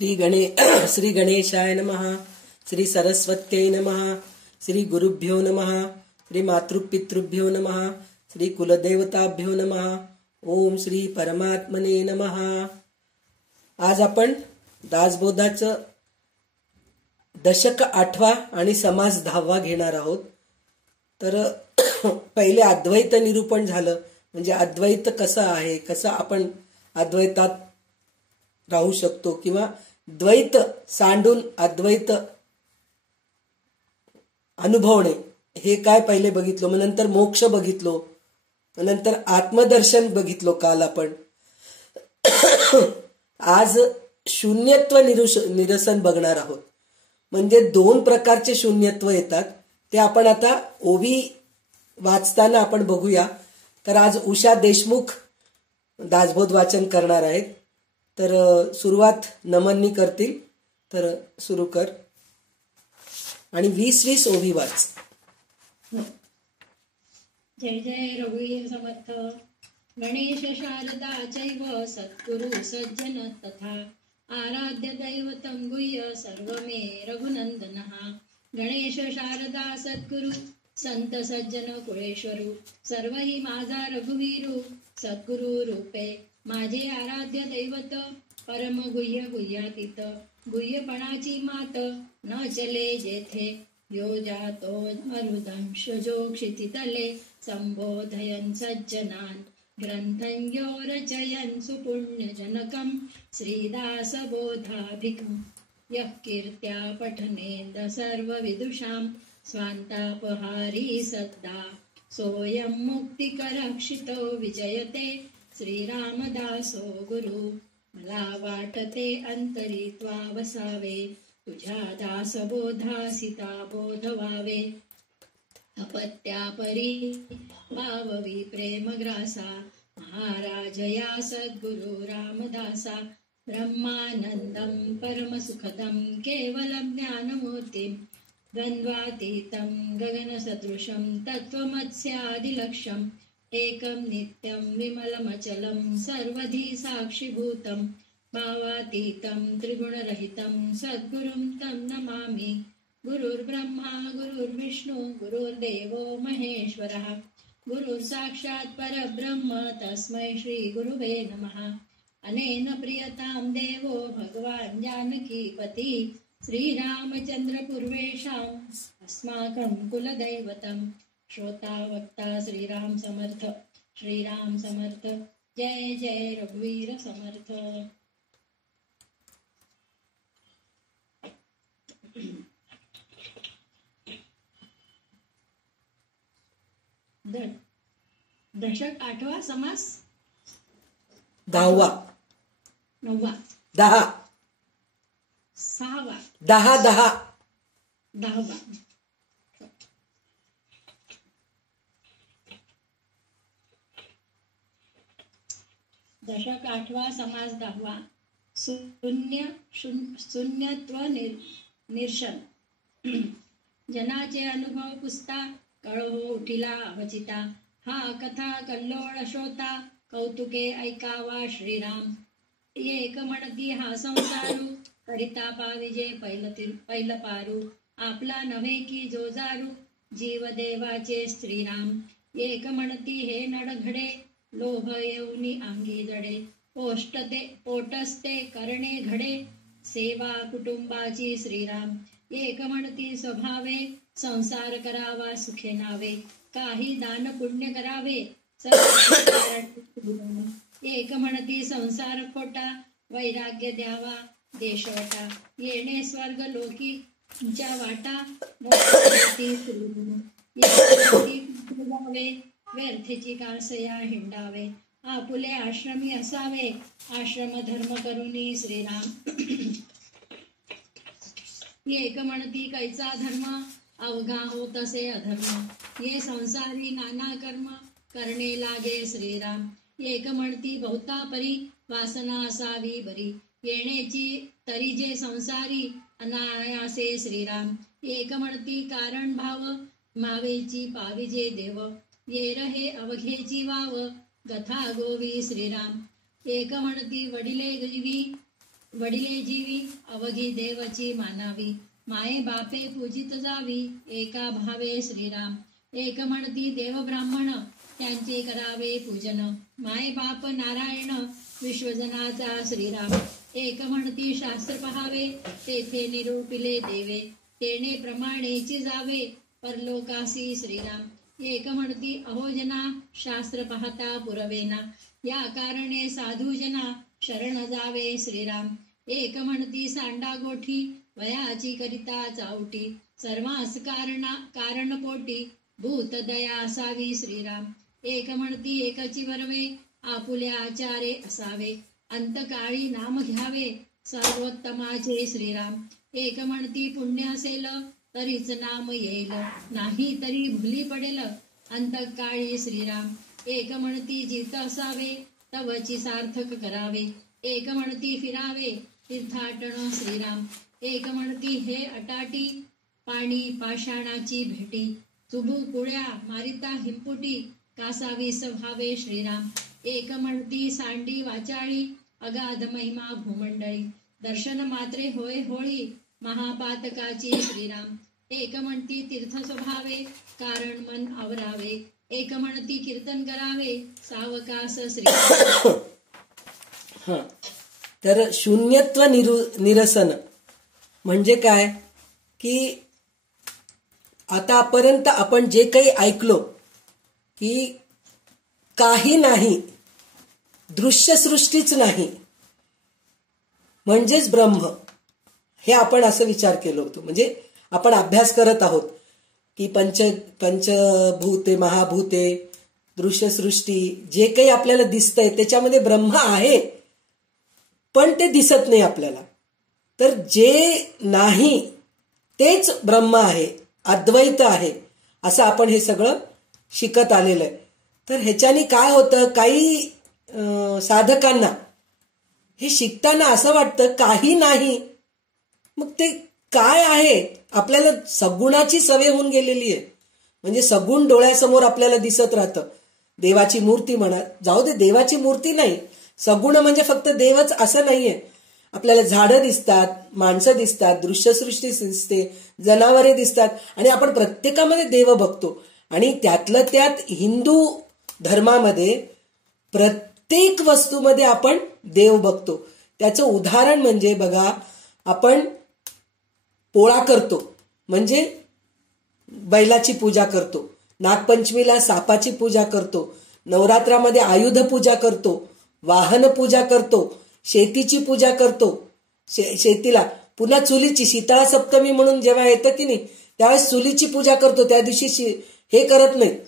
श्री गणेशाय नमः. श्री सरस्वत्यै नमः. श्री गुरुभ्यो नमः. श्री मातृपितृभ्यो नमः. श्री कुलदेवताभ्यो नमः. ओम श्री परमात्मने नमः. आज आपण दासबोधाचं दशक 8वा आणि समास 10वा घेणार आहोत. तर पहिले अद्वैत निरूपण झालं, म्हणजे अद्वैत कसं आहे, कसं आपण अद्वैतात राहू शकतो किंवा द्वैत सांडून अद्वैत अनुभवणे, हे काय पहिले बघितलो. मग नंतर मोक्ष बघितलो, नंतर आत्मदर्शन बघितलो काल आपण. आज शून्यत्व निरसन बघणार आहोत. म्हणजे 2 प्रकारचे शून्यत्व येतात, ते आपण आता ओवी वाचताना आपण बघूया. तर आज उषा देशमुख दासबोध वाचन करणार आहेत. तर सुरुवात नमननी करतील. तर सुरू कर आणि 20-20 ओवी वाच. जय जय रघुवीर समर्थ. गणेश शारदा चैव सद्गुरु सज्जन तथा आराध्य दैवतं गुह्य सर्व मे रघुनंदनः. गणेश शारदा सद्गुरु संत सज्जन कुळेश्वरू सर्व ही माझा रघुवीरू. सद्गुरु रूपे माझे आराध्य दैवत परम गुह्य गुह्यातीत गुह्यपणाची मात न चले जेथे यो जातो मरुदंश जो क्षितितले संबोधयन् सज्जनान् ग्रंथं यो रचयन् सुपुण्यजनकं श्रीदासबोधाभिकं यः कीर्त्या पठनेन्द सर्वविदुषां स्वान्तापहारी सद्दा सोऽयं मुक्तिकरक्षितो विजयते श्रीरामदासो गुरु. मला वाटते अंतरी त्वा वसावे तुझ्या दासबोधासिता बोध व्हावे. अपत्यापरी पाववी प्रेमग्रासा महाराज या सद्गुरु रामदासा. ब्रह्मानंदं परमसुखदं केवलं ज्ञानमूर्तिं द्वन्द्वातीतं गगनसदृशं तत्त्वमस्यादिलक्ष्यम् एकं नित्यं विमलमचलं सर्वधी साक्षिभूतं भावातीतं त्रिगुणरहितं सद्गुरुं तं नमामि. गुरुर्ब्रह्मा गुरुर्विष्णु गुरुर्देवो महेश्वरः गुरुर्साक्षात् परब्रह्म तस्मै श्री गुरुवे नमः. अनेन प्रियतां देवो भगवान् जानकीपति श्रीरामचंद्र पूर्वेषाम् अस्माकं कुलदैवतं. श्रोता वक्ता श्रीराम समर्थ. श्रीराम समर्थ. जय जय रघुवीर समर्थ. दशक 8वा समास 10वा 9वा 10 6वा 10वा. दशक 8वा समास 10वा. शून्यत्व निरसन. जनाचे अनुभव पुसता कळ हो उठिला अवचिता. हा कथा कल्लोळ श्रोता कौतुके ऐकावा श्रीराम. एक म्हणती हा संसारू करिता पाविजे पैल पारू. आपला नव्हे की जोजारू जीव देवाचे श्रीराम. एक म्हणती हे नडघडे लोभ येऊनी अंगी जडे. पोटस्ते करणे घडे सेवा कुटुंबाची श्रीराम. एक म्हणती स्वभावे संसार करावा सुखे नावे. काही दान पुण्य करावे एक म्हणती संसार खोटा वैराग्य द्यावा देशवटा. येणे स्वर्ग लोकी तुमच्या वाटा व्यर्थेची कासया हिंडावे. आपुले आश्रमी असावे आश्रम धर्म करुणी श्रीराम. एक म्हणती कैचा धर्म अवघा हो तसे अधर्म. ये संसारी नाना कर्म करणे लागे श्रीराम. एक म्हणती बहुता परी वासना असावी बरी. येण्याची तरी जे संसारी अनायासे श्रीराम. एक म्हणती कारण भाव मावेची पाविजे देव. ये रहे अवघेची वाव गथा गोवी श्रीराम. एक म्हणती वडिले जीवी वडिले जीवी अवघी देवची मानावी, माये बापे पूजित जावी, एका भावे श्रीराम. एक म्हणती देव ब्राह्मण, त्यांचे करावे पूजन, माये बाप नारायण, विश्वजनाचा श्रीराम. एक म्हणती शास्त्र पहावे, तेथे निरूपिले देवे, तेने प्रमाणेची जावे, परलोकासी श्रीराम. एक म्हणती अहोजना, शास्त्र पाहता पुरवेना, या कारणे साधूजना, शरण जावे श्रीराम. एक म्हणती सांडा गोठी, वयाची करिता चावटी, सर्वांस कारण पोटी, भूत दया असावी श्रीराम. एक म्हणती एकची वरवे, आपुल्या आचारे असावे, अंतकाळी नाम घ्यावे, सर्वोत्तमाचे श्रीराम. एक म्हणती पुण्य असेल, तरीच नाम येईल, नाही तरी भुली पडेल, अंतकाळी श्रीराम. एक म्हणती जीत असावे, तवची सार्थक करावे, एक म्हणती फिरावे, तीर्थाटन श्रीराम. एक म्हणती हे अटाटी, पाणी पाषाणाची भेटी, चुबू कुळ्या मारिता हिंपुटी, कासावी स्वभावे श्रीराम. एक म्हणती सांडी वाचाळी, अगाध महिमा भूमंडळी, दर्शन मात्रे होय होळी, महापातकाची श्रीराम. एक म्हणती तीर्थ स्वभावे, कारण मन आवरावे, एक म्हणती कीर्तन करावे, सावकास श्रीराम. तर शून्यत्व निरसन म्हणजे काय की आतापर्यंत आपण जे काही ऐकलो की काही नाही, दृश्यसृष्टीच नाही म्हणजेच ब्रह्म, हे आपण असं विचार केलं होतं. म्हणजे आपण अभ्यास करत आहोत की पंचभूते महाभूते दृश्यसृष्टी जे काही आपल्याला दिसतंय त्याच्यामध्ये ब्रह्म आहे, पण ते दिसत नाही आपल्याला. तर जे नाही तेच ब्रह्म आहे, अद्वैत आहे, असं आपण हे सगळं शिकत आलेलं आहे. तर ह्याच्याने काय होतं, काही साधकांना हे शिकताना असं वाटतं काही नाही, मग ते काय आहे. आपल्याला सगुणाची सवय होऊन गेलेली आहे, म्हणजे सगुण डोळ्यासमोर आपल्याला दिसत राहतं. देवाची मूर्ती म्हणा, जाऊ दे देवाची मूर्ती नाही, सगुण म्हणजे फक्त देवच असं नाहीये. आपल्याला झाडं दिसतात, माणसं दिसतात, दृश्यसृष्टी दिसते, जनावरे दिसतात, आणि आपण प्रत्येकामध्ये देव बघतो. आणि त्यातलं त्यात हिंदू धर्मामध्ये प्रत्येक वस्तूमध्ये आपण देव बघतो. त्याचं उदाहरण म्हणजे बघा, आपण पोळा करतो म्हणजे बैलाची पूजा करतो, नागपंचमीला सापाची पूजा करतो, नवरात्रामध्ये आयुध पूजा करतो, वाहन पूजा करतो, शेतीची पूजा करतो, शेतीला पुन्हा चुलीची शीतळा सप्तमी म्हणून जेव्हा येतं की नाही त्यावेळेस चुलीची पूजा करतो. त्या दिवशी हे करत नाहीत,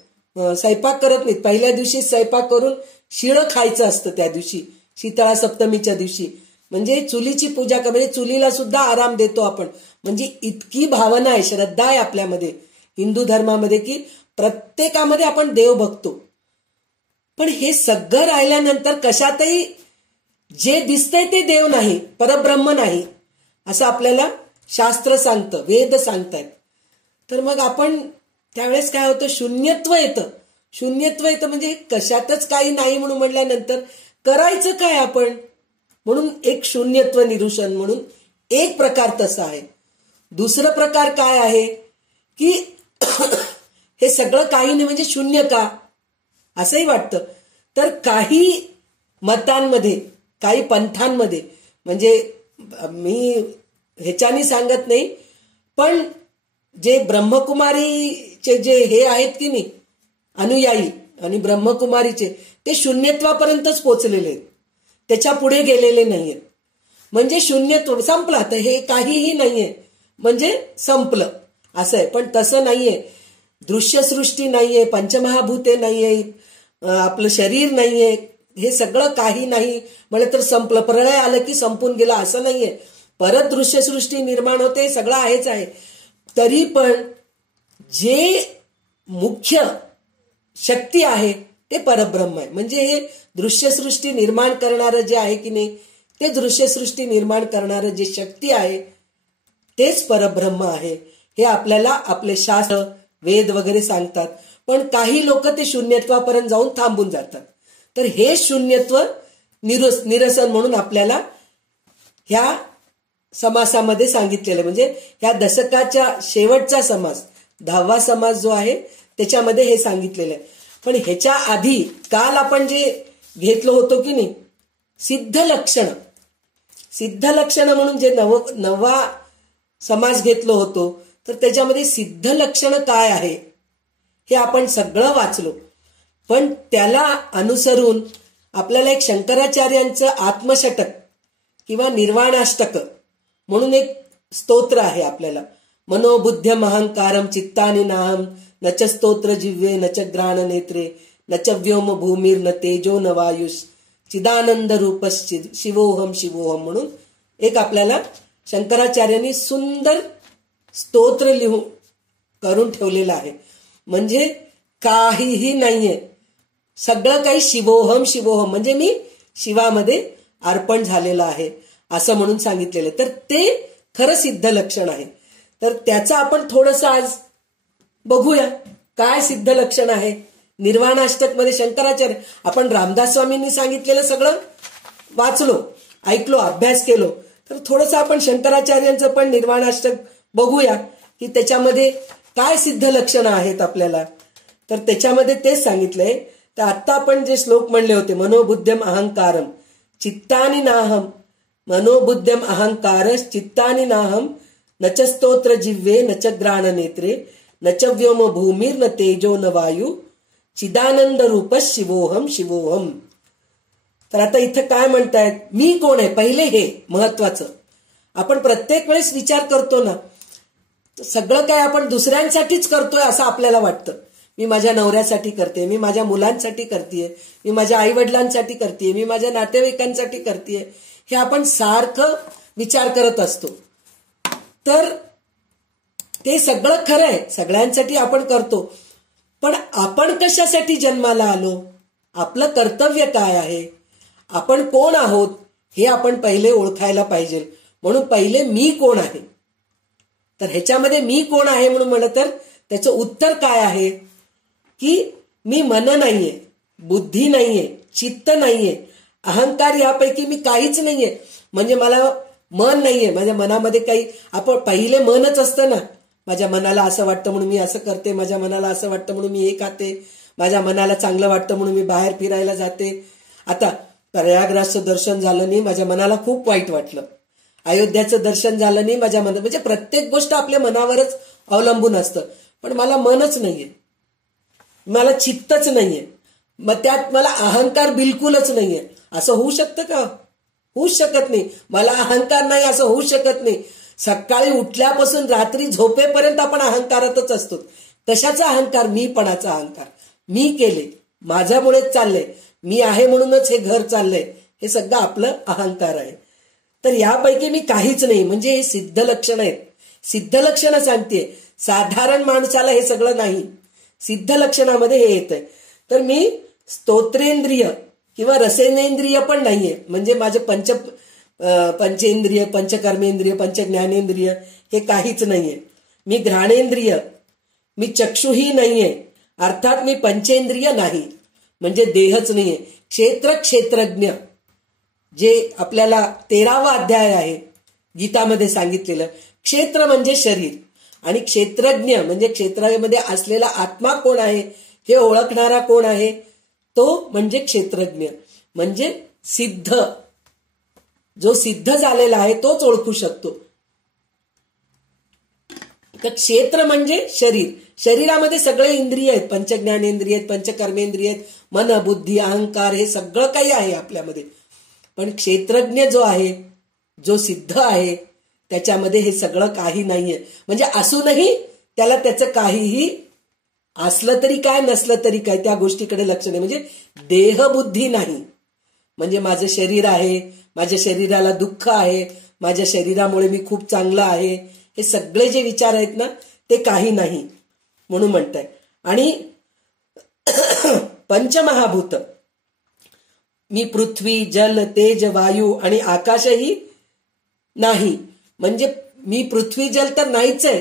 स्वयंपाक करत नाहीत, पहिल्या दिवशी स्वयंपाक करून शिळं खायचं असतं. त्या दिवशी शीतळा सप्तमीच्या दिवशी म्हणजे चुलीची पूजा म्हणजे चुलीला सुद्धा आराम देतो आपण. म्हणजे इतकी भावना आहे, श्रद्धा आहे आपल्यामध्ये हिंदू धर्मामध्ये की प्रत्येकामध्ये आपण देव बघतो. पण हे सगळं राहिल्यानंतर कशातही जे दिसतंय ते देव नाही, परब्रह्म नाही, असं आपल्याला शास्त्र सांगतं, वेद सांगतायत. तर मग आपण त्यावेळेस काय होतं, शून्यत्व येतं. शून्यत्व येतं म्हणजे कशातच काही नाही म्हणून म्हटल्यानंतर करायचं काय आपण, म्हणून एक शून्यत्व निरूषण म्हणून एक प्रकार तसा आहे. दुसरं प्रकार काय आहे की हे सगळं काही नाही म्हणजे शून्य का, असंही वाटतं. तर काही मतांमध्ये, काही पंथांमध्ये, म्हणजे मी ह्याच्यानी सांगत नाही, पण जे ब्रह्मकुमारीचे जे हे आहेत की नाही अनुयायी आणि ब्रह्मकुमारीचे, ते शून्यत्वापर्यंतच पोचलेले आहेत, त्याच्या पुढे गेलेले नाहीयेत. म्हणजे शून्यत्व संपलं, तर हे काहीही नाहीये म्हणजे संपलं असं आहे. पण तसं नाहीये. दृश्यसृष्टी नाहीये, पंचमहाभूते नाहीये, आपलं शरीर नाहीये, हे सगळं काही नाही म्हणे तर संपलं. प्रलय आलं की संपून गेलं असं नाहीये. परत दृश्यसृष्टी निर्माण होते, सगळं आहेच आहे. तरी पण जे मुख्य शक्ती आहे ते परब्रह्म आहे. म्हणजे हे दृश्यसृष्टी निर्माण करणारं जे आहे की नाही, ते दृश्यसृष्टी निर्माण करणारं जे शक्ती आहे तेच परब्रह्म आहे. हे आपल्याला आपले शास्त्र वेद वगैरे सांगतात. पण काही लोक ते शून्यत्वापर्यंत जाऊन थांबून जातात. तर हे शून्यत्व निरसन म्हणून आपल्याला ह्या समासामध्ये सांगितलेलं, म्हणजे ह्या दशकाच्या शेवटचा समास 10वा समास जो आहे त्याच्यामध्ये हे सांगितलेलं आहे. पण ह्याच्या आधी काल आपण जे घेतलं होतं की नाही, सिद्ध लक्षण म्हणून जे नववा समास घेतलो होतो, तर त्याच्यामध्ये सिद्ध लक्षण काय आहे हे आपण सगळं वाचलो. पण त्याला अनुसरून आपल्याला एक शंकराचार्यांचं आत्मषटक किंवा निर्वाणाष्टक म्हणून एक स्तोत्र आहे आपल्याला. मनोबुद्ध्यम अहंकारम चित्तानि नाहम न च स्तोत्र जिव्ये न च ग्राण नेत्रे न च व्योम भूमीर न तेजो न वायुष चिदानंद रूप शिवोहम शिवोहम म्हणून एक आपल्याला शंकराचार्यांनी सुंदर स्तोत्र लिहून करून ठेवलेलं आहे. म्हणजे काहीही नाहीये, सगळं काही शिवोहम शिवोहम म्हणजे मी शिवामध्ये अर्पण झालेलं आहे असं म्हणून सांगितलेलं. तर ते खरं सिद्ध लक्षण आहे. तर त्याचं आपण थोडंसं आज बघूया काय सिद्ध लक्षण आहे. निर्वाणाष्टक मध्ये शंकराचार्य, आपण रामदास स्वामींनी सांगितलेलं सगळं वाचलो, ऐकलो, अभ्यास केलो. तर थोडंसं आपण शंकराचार्यांचं पण निर्वाणाष्टक बघूया की त्याच्यामध्ये काय सिद्ध लक्षणं आहेत आपल्याला. तर त्याच्यामध्ये तेच सांगितलंय. तर आत्ता आपण जे श्लोक म्हणले होते, मनोबुद्धम अहंकारम चित्तानि नाहम, मनोबुद्धम अहंकार चित्तानि नाहम न च स्तोत्र जिव्ये न च ग्राण नेत्रे न च व्योम भूमीर न तेजो न वायू चिदानंद रूप शिवोहम शिवोहम. तर आता इथं काय म्हणतायत, मी कोण आहे, पहिले हे महत्वाचं. आपण प्रत्येक वेळेस विचार करतो ना, सगळं काय आपण दुसऱ्यांसाठीच करतोय असं आपल्याला वाटतं. मी माझ्या नवऱ्यासाठी करते, मी माझ्या मुलांसाठी करतेय, मी माझ्या आई वडिलांसाठी करतेय, मी माझ्या नातेवाईकांसाठी करतेय, हे आपण सारखं विचार करत असतो. तर ते सगळं खरं आहे, सगळ्यांसाठी आपण करतो. पण आपण कशासाठी जन्माला आलो, आपलं कर्तव्य काय आहे, आपण कोण आहोत हे आपण पहिले ओळखायला पाहिजे. म्हणून पहिले मी कोण आहे. तर ह्याच्यामध्ये मी कोण आहे म्हणून म्हणलं तर त्याचं उत्तर काय आहे की मी मन नाहीये, बुद्धी नाहीये, चित्त नाहीये, अहंकार यापैकी मी काहीच नाहीये. म्हणजे मला मन नाहीये, माझ्या मनामध्ये काही, आपण पहिले मनच असतं ना, माझ्या मनाला असं वाटतं म्हणून मी असं करते, माझ्या मनाला असं वाटतं म्हणून मी हे खाते, माझ्या मनाला चांगलं वाटतं म्हणून मी बाहेर फिरायला जाते. आता प्रयागराजचं दर्शन झालं नाही, माझ्या मनाला खूप वाईट वाटलं. अयोध्याचं दर्शन झालं नाही, माझ्या मनात, म्हणजे प्रत्येक गोष्ट आपल्या मनावरच अवलंबून असतं. पण मला मनच नाहीये, मला चित्तच नाहीये, मग त्यात मला अहंकार बिलकुलच नाहीये. असं होऊ शकतं का? होऊच शकत नाही. मला अहंकार नाही असं होऊ शकत नाही. सकाळी उठल्यापासून रात्री झोपेपर्यंत आपण अहंकारातच असतो. कशाचा अहंकार? मीपणाचा अहंकार. मी केले, माझ्यामुळेच चाललंय, मी आहे म्हणूनच हे घर चाललंय, हे सगळं आपलं अहंकार आहे. तर यापैकी मी काहीच नाही, म्हणजे हे सिद्ध लक्षण आहेत. सिद्ध लक्षणं सांगते, साधारण माणसाला हे सगळं नाही. सिद्ध लक्षणामध्ये हे येत आहे. तर मी स्तोत्रेंद्रिय किंवा रसेनेंद्रिय पण नाहीये, म्हणजे माझे पंचेंद्रिय, पंचकर्मेंद्रिय, पंचज्ञानेंद्रिय हे काहीच नाहीये. मी घ्राणेंद्रिय, मी चक्षुही नाहीये, अर्थात मी पंचेंद्रिय नाही, म्हणजे देहच नाहीये. क्षेत्रज्ञ जे आपल्याला 13वा अध्याय आहे गीतामध्ये सांगितलेलं, क्षेत्र म्हणजे शरीर आणि क्षेत्रज्ञ म्हणजे क्षेत्रामध्ये असलेला आत्मा कोण आहे हे ओळखणारा कोण आहे, तो म्हणजे क्षेत्रज्ञ. म्हणजे सिद्ध, जो सिद्ध झालेला आहे तोच ओळखू शकतो. तर क्षेत्र म्हणजे शरीर, शरीरामध्ये सगळे इंद्रिय आहेत, पंचज्ञानेंद्रिय आहेत, पंचकर्मेंद्रिय आहेत, मन, बुद्धी, अहंकार, हे सगळं काही आहे आपल्यामध्ये. पण क्षेत्रज्ञ जो आहे, जो सिद्ध आहे, त्याच्यामध्ये हे सगळं काही नाहीये. म्हणजे असूनही त्याला त्याचं काहीही असलं तरी काय, नसलं तरी काय, त्या गोष्टीकडे लक्ष नाही. म्हणजे देहबुद्धी नाही. म्हणजे माझं शरीर आहे, माझ्या शरीराला दुःख आहे, माझ्या शरीरामुळे मी खूप चांगला आहे, हे सगळे जे विचार आहेत ना ते काही नाही म्हणून म्हणताय. आणि पंचमहाभूत, मी पृथ्वी, जल, तेज, वायू आणि आकाशही नाही. म्हणजे मी पृथ्वी, जल तर नाहीच आहे.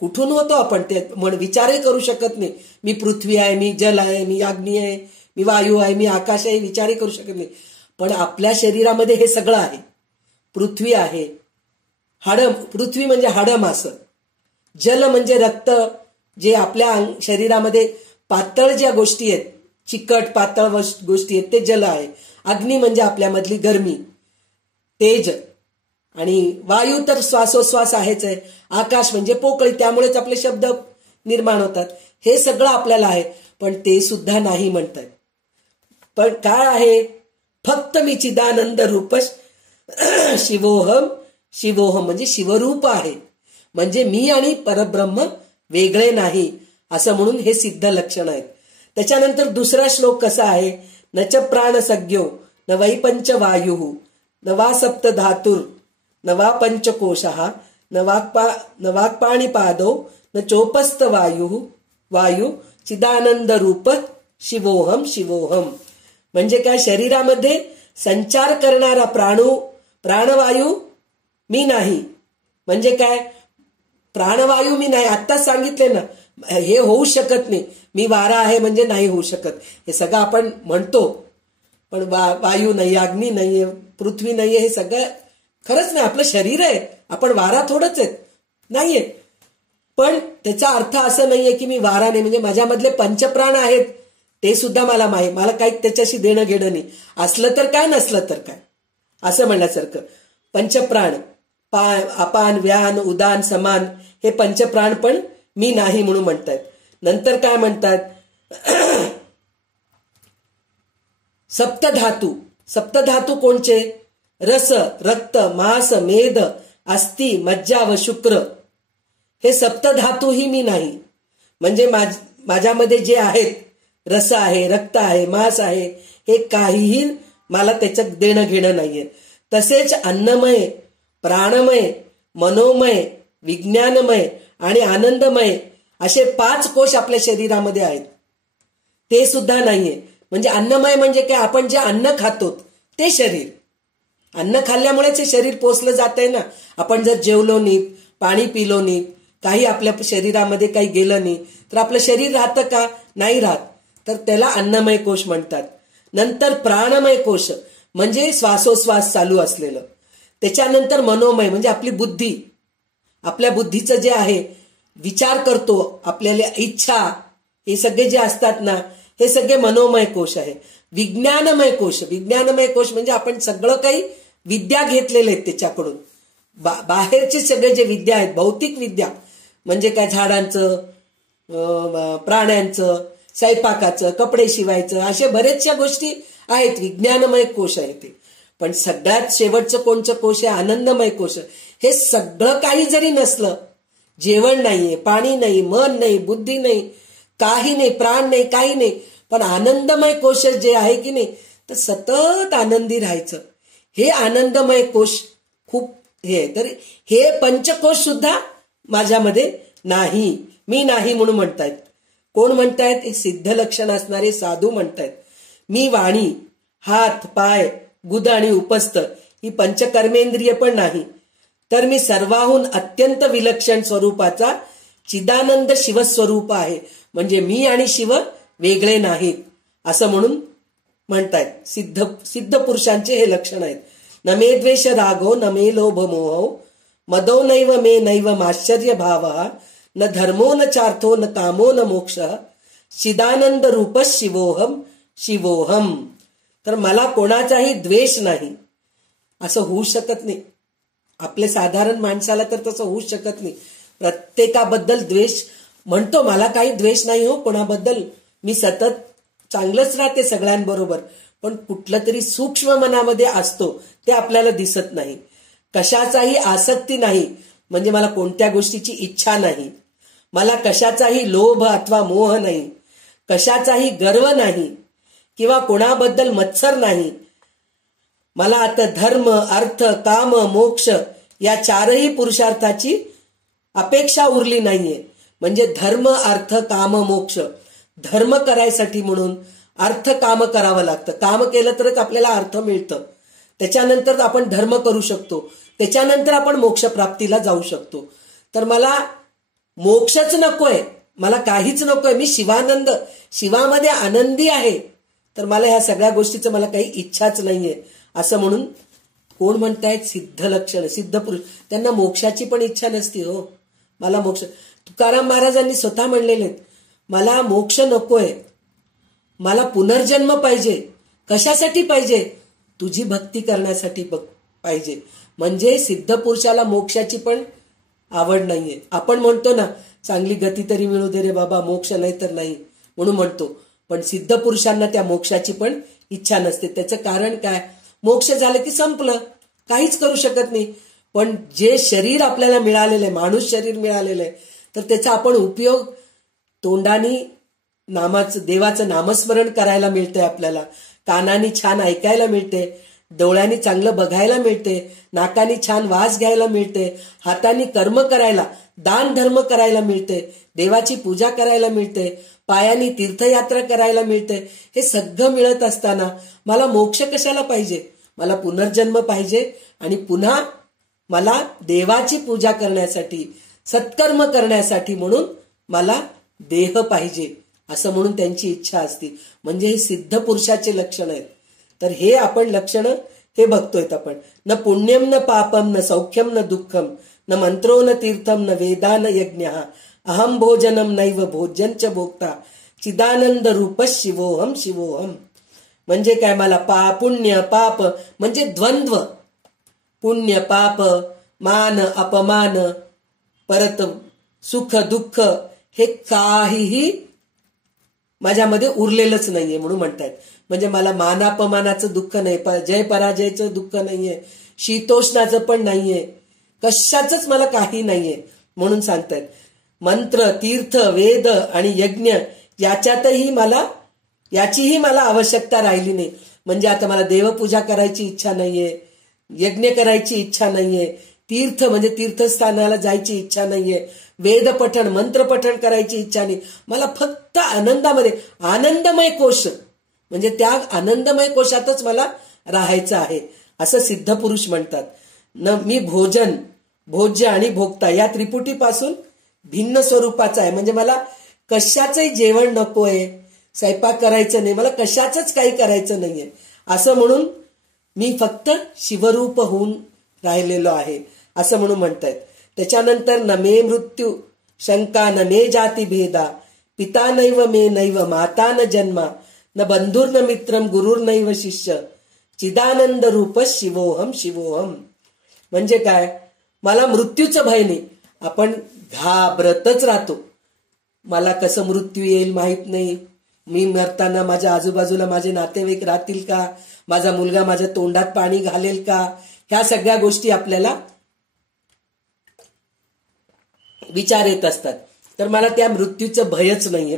कुठून होतो आपण ते विचारही करू शकत नाही. मी पृथ्वी आहे, मी जल आहे, मी अग्नी आहे, मी वायू आहे, मी आकाश आहे, विचारही करू शकत नाही. पण आपल्या शरीरामध्ये हे सगळं आहे. पृथ्वी आहे, पृथ्वी म्हणजे हाडं मास, जल म्हणजे रक्त, जे आपल्या शरीरामध्ये पातळ ज्या गोष्टी आहेत, चिकट पातळ गोष्टी आहेत ते जल आहे. अग्नी म्हणजे आपल्यामधली गरमी, तेज, आणि वायू तर श्वासोश्वास आहेच आहे. आकाश म्हणजे पोकळी, त्यामुळेच आपले शब्द निर्माण होतात. हे सगळं आपल्याला आहे, पण ते सुद्धा नाही म्हणतात. पण काय आहे? फक्त मी चिदानंद रूप शिवोहम. शिवोहम म्हणजे शिवरूप आहे, म्हणजे मी आणि परब्रह्म वेगळे नाही, असं म्हणून हे सिद्ध लक्षण आहेत. त्याच्यानंतर दुसरा श्लोक कसा आहे? न च प्राण सज्ञो न वै पंच वायु न वा सप्त धातुर न वा पंचकोशः न वाक्पाणिपादौ न चोपस्थ वायु चिदानंद रूप शिवोहम. शिवोहम म्हणजे काय? शरीरामध्ये संचार करणारा प्राणवायू मी नाही. म्हणजे काय? प्राणवायू मी नाही. आत्ताच सांगितले ना, हे होऊ शकत नाही. मी वारा आहे म्हणजे नाही होऊ शकत. हे सगळं आपण म्हणतो, पण वायू नाही, अग्नी नाहीये, पृथ्वी नाहीये, हे सगळं खरंच नाही. आपलं शरीर आहे, आपण वारा थोडंच आहेत, नाहीये. पण त्याचा अर्थ असं नाहीये की मी वारा नाही. म्हणजे माझ्यामधले पंचप्राण आहेत ते सुद्धा मला माहीत, मला काही त्याच्याशी देणं घेणं नाही. असलं तर काय, नसलं तर काय, असं म्हणण्यासारखं. पंचप्राण, अपान, व्यान, उदान, समान, हे पंचप्राण पण मी नाही म्हणून म्हणतात. नंतर काय म्हणतात? सप्तधातू. सप्तधातू कोणचे? रस, रक्त, मांस, मेद, अस्थि, मज्जा व शुक्र. हे सप्तधातूही मी नाही. म्हणजे माझ्यामध्ये जे आहेत, रस आहे, रक्त आहे, मांस आहे, हे काहीही मला त्याच्यात देणं घेणं नाहीये. तसेच अन्नमय, प्राणमय, मनोमय, विज्ञानमय आणि आनंदमय असे 5 कोश आपल्या शरीरामध्ये आहेत, ते सुद्धा नाहीये. म्हणजे अन्नमय म्हणजे काय? आपण जे अन्न खातो ते शरीर. अन्न खाल्ल्यामुळेच हे शरीर पोचलं जात आहे ना. आपण जर जेवलो नाही, पाणी पिलो नाही, काही आपल्या शरीरामध्ये काही गेलं नाही, तर आपलं शरीर राहतं का? नाही राहत. तर त्याला अन्नमय कोश म्हणतात. नंतर प्राणमय कोश म्हणजे श्वासोश्वास चालू असलेलं. त्याच्यानंतर मनोमय म्हणजे आपली बुद्धी, आपल्या बुद्धीचं जे आहे, विचार करतो, आपल्याला इच्छा, हे सगळे जे असतात ना, हे सगळे मनोमय कोश आहे. विज्ञानमय कोश. विज्ञानमय कोश म्हणजे आपण सगळं काही विद्या घेतलेले आहेत त्याच्याकडून. बाहेरचे सगळे जे विद्या आहेत, भौतिक विद्या म्हणजे काय? झाडांचं, प्राण्यांचं, स्वयंपाकाचं, कपडे शिवायचं, अशा बरेचशा गोष्टी आहेत. विज्ञानमय कोश आहे ते. पण सगळ्यात शेवटचं कोणचं कोश आहे? आनंदमय कोश. हे सगळं काही जरी नसलं, जेवण नाहीये, पाणी नाही, मन नाही, बुद्धी नाही, काही नाही, प्राण नाही, काही नाही, पण आनंदमय कोश जे आहे की नाही, तर सतत आनंदी राहायचं. हे आनंदमय कोश खूप हे. तर हे पंचकोश सुद्धा माझ्यामध्ये नाही, मी नाही म्हणून म्हणतायत. कोण म्हणतायत? हे सिद्ध लक्षण असणारे साधू म्हणतायत. मी वाणी, हात, पाय, गुद आणि उपस्थ ही पंचकर्मेंद्रिय पण नाही, तर मी सर्वाहून अत्यंत विलक्षण स्वरूपाचा चिदानंद शिवस्वरूप आहे. म्हणजे मी आणि शिव वेगळे नाहीत, असं म्हणून म्हणतायत. सिद्ध पुरुषांचे हे लक्षण आहेत. न मे द्वेष रागो न मे लोभ मोहो मदो नैव मे नैव माश्चर्य भावः न धर्मो न चार्थो न कामो न मोक्षः चिदानंद रूप शिवोहम. शिवोहम. तर मला कोणाचाही द्वेष नाही, असं होऊ शकत नाही. आपले साधारण माणसाला तर तसं होऊ शकत नाही. प्रत्येकाबद्दल द्वेष म्हणतो, मला काही द्वेष नाही हो कोणाबद्दल, मी सतत चांगलंच राहते सगळ्यांबरोबर, पण कुठलं तरी सूक्ष्म मनामध्ये असतो, ते आपल्याला दिसत नाही. कशाचाही आसक्ती नाही, म्हणजे मला कोणत्या गोष्टीची इच्छा नाही, मला कशाचाही लोभ अथवा मोह नाही, कशाचाही गर्व नाही किंवा कोणाबद्दल मत्सर नाही. मला आता धर्म, अर्थ, काम, मोक्ष या 4ही पुरुषार्थाची अपेक्षा उरली नाहीये. म्हणजे धर्म, अर्थ, काम, मोक्ष. धर्म करायसाठी म्हणून अर्थ काम करावं लागतं. काम केलं तरच आपल्याला अर्थ मिळतं, त्याच्यानंतर आपण धर्म करू शकतो, त्याच्यानंतर आपण मोक्ष प्राप्तीला जाऊ शकतो. तर मला मोक्षच नकोय, मला काहीच नकोय, मी शिवानंद, शिवामध्ये आनंदी आहे, तर मला ह्या सगळ्या गोष्टीचं मला काही इच्छाच नाहीये, असं म्हणून कोण म्हणतायत सिद्ध लक्षण, सिद्ध पुरुष, त्यांना मोक्षाची पण इच्छा नसती हो. मला मोक्ष, तुकाराम महाराजांनी स्वतः म्हणलेले, मला मोक्ष नकोय, मला पुनर्जन्म पाहिजे. कशासाठी पाहिजे? तुझी भक्ती करण्यासाठी पाहिजे. म्हणजे सिद्ध पुरुषाला मोक्षाची पण आवड नाहीये. आपण म्हणतो ना, चांगली गती तरी मिळू दे रे बाबा, मोक्ष नाही तर नाही म्हणून म्हणतो. पण सिद्ध पुरुषांना त्या मोक्षाची पण इच्छा नसते. त्याचं कारण काय? मोक्ष झालं की संपलं, काहीच करू शकत नाही. पण जे शरीर आपल्याला मिळालेलं आहे, माणूस शरीर मिळालेलं आहे, तर त्याचा आपण उपयोग तोंडानी नामाचं, देवाचं नामस्मरण करायला मिळतंय आपल्याला, कानानी छान ऐकायला मिळते, डोळ्यांनी चांगलं बघायला मिळते, नाकानी छान वास घ्यायला मिळते, हातानी कर्म करायला, दान धर्म करायला मिळते, देवाची पूजा करायला मिळते, पायानी तीर्थयात्रा करायला मिळते. हे सगळं मिळत असताना मला मोक्ष कशाला पाहिजे? मला पुनर्जन्म पाहिजे आणि पुन्हा मला देवाची पूजा करण्यासाठी, सत्कर्म करण्यासाठी म्हणून मला देह पाहिजे, असं म्हणून त्यांची इच्छा असते. म्हणजे हे सिद्ध पुरुषाचे लक्षण आहेत. तर हे आपण लक्षण हे बघतोय आपण. न पुण्यम न पापम न सौख्यम न दुःखम न मंत्रो न तीर्थम न वेदा न यज्ञ अहम भोजनम नैव भोज्यंच भोक्ता चिदानंद रूप शिवोहम शिवोहम. म्हणजे काय? मला पुण्य पाप म्हणजे द्वंद्व, पुण्य पाप, मान अपमान, परत सुख दुःख, हे काहीही माझ्यामध्ये उरलेलंच नाहीये म्हणून म्हणतायत. म्हणजे मला मानापमानाचं दुःख नाही, जय पराजयचं दुःख नाहीये, शीतोष्णाचं पण नाहीये, कशाचंच मला काही नाहीये म्हणून सांगतायत. मंत्र, तीर्थ, वेद आणि यज्ञ याचीही मला आवश्यकता राहिली नाही. म्हणजे आता मला देवपूजा करायची इच्छा नाहीये, यज्ञ करायची इच्छा नाहीये, तीर्थ म्हणजे तीर्थस्थानाला जायची इच्छा नाहीये, वेद पठण, मंत्र पठण करायची इच्छा नाही. मला फक्त आनंदामध्ये, आनंदमय कोश म्हणजे त्या आनंदमय कोशातच मला राहायचं आहे, असं सिद्ध पुरुष म्हणतात. मी भोजन, भोज्य आणि भोक्ता या त्रिपुटीपासून भिन्न स्वरूपाचा आहे. म्हणजे मला कशाचंही जेवण नकोय, स्वयंपाक करायचं नाही, मला कशाचंच काही करायचं नाहीये, असं म्हणून मी फक्त शिवरूप होऊन राहिलेलो आहे, असं म्हणून म्हणतायत. त्याच्यानंतर न मे मृत्यू शंका न मे जाती भेदा पिता नैव मे नैव माता न जन्मा न बंधुर न मित्रम गुरुर नैव शिष्य चिदानंद रूप शिवोहम शिवोहम. म्हणजे काय? मला मृत्यूचं भय नाही. आपण घाबरतच राहतो, मला कसं मृत्यू येईल माहित नाही, मी मरताना माझ्या आजूबाजूला माझे नातेवाईक राहतील का, माझा मुलगा माझ्या तोंडात पाणी घालेल का, ह्या सगळ्या गोष्टी आपल्याला विचार येत असतात. तर मला त्या मृत्यूचं भयच नाहीये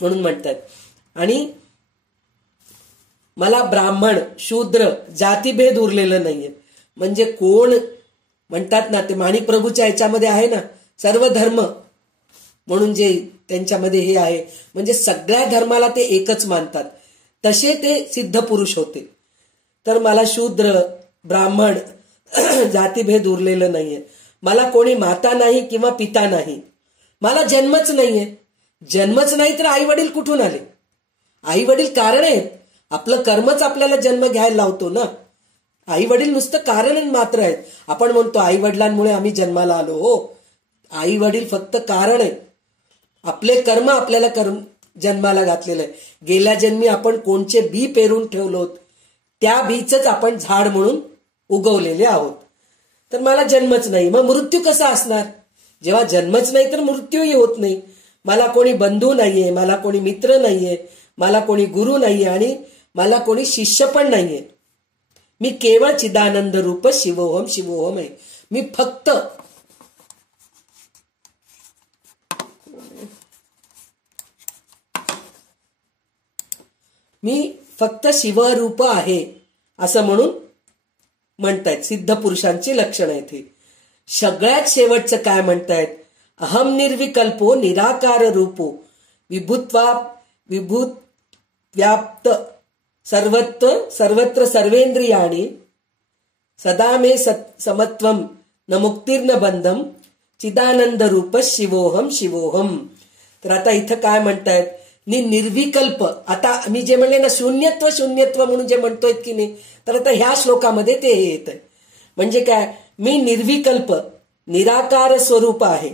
म्हणून म्हणतात. आणि मला ब्राह्मण शूद्र जातीभेद उरलेलं नाहीये. म्हणजे कोण म्हणतात ना, ते माणिक प्रभूच्या याच्यामध्ये आहे ना, सर्व धर्म म्हणून जे त्यांच्यामध्ये हे आहे, म्हणजे सगळ्या धर्माला ते एकच मानतात, तसे ते सिद्ध पुरुष होते. तर मला शूद्र ब्राह्मण जातीभेद उरलेलं नाहीये. मला कोणी माता नाही किंवा पिता नाही, मला जन्मच नाहीये. जन्मच नाही तर आई वडील कुठून आले? आई वडील कारण आहेत, आपलं कर्मच आपल्याला जन्म घ्यायला लावतो ना. आई वडील नुसतं कारण मात्र आहेत. आपण म्हणतो आई वडिलांमुळे आम्ही जन्माला आलो, हो, आई वडील फक्त कारण आहे. आपले कर्म आपल्याला जन्माला घातलेलं आहे. गेल्या जन्मी आपण कोणचे बी पेरून ठेवलो, त्या बीचच आपण झाड म्हणून उगवलेले आहोत. तर मला जन्मच नाही, मग मृत्यू कसा असणार? जेव्हा जन्मच नाही तर मृत्यूही होत नाही. मला कोणी बंधू नाहीये, मला कोणी मित्र नाहीये, मला कोणी गुरु नाहीये आणि मला कोणी शिष्य पण नाहीये. मी केवळ चिदानंद रूप शिवोहम शिवोहम आहे. मी फक्त शिवरूप आहे असं म्हणून म्हणतायत. सिद्ध पुरुषांची लक्षणं आहेत ही. सगळ्यात शेवटचं काय म्हणतायत? अहम निर्विकल्पो निराकार रूपो विभूत व्याप्त सर्वत्र सर्वेंद्रियाणी सदा मे समत्वम न मुक्तिर्न बंधम चिदानंद रूप शिवोहम शिवोहम. तर आता इथं काय म्हणतायत? निर्विकल्प. आता मी जे म्हणले ना, शून्यत्व शून्यत्व म्हणून जे म्हणतोय की नाही, तर आता ह्या श्लोकामध्ये ते हे येत आहे. म्हणजे काय, मी निर्विकल्प निराकार स्वरूप आहे.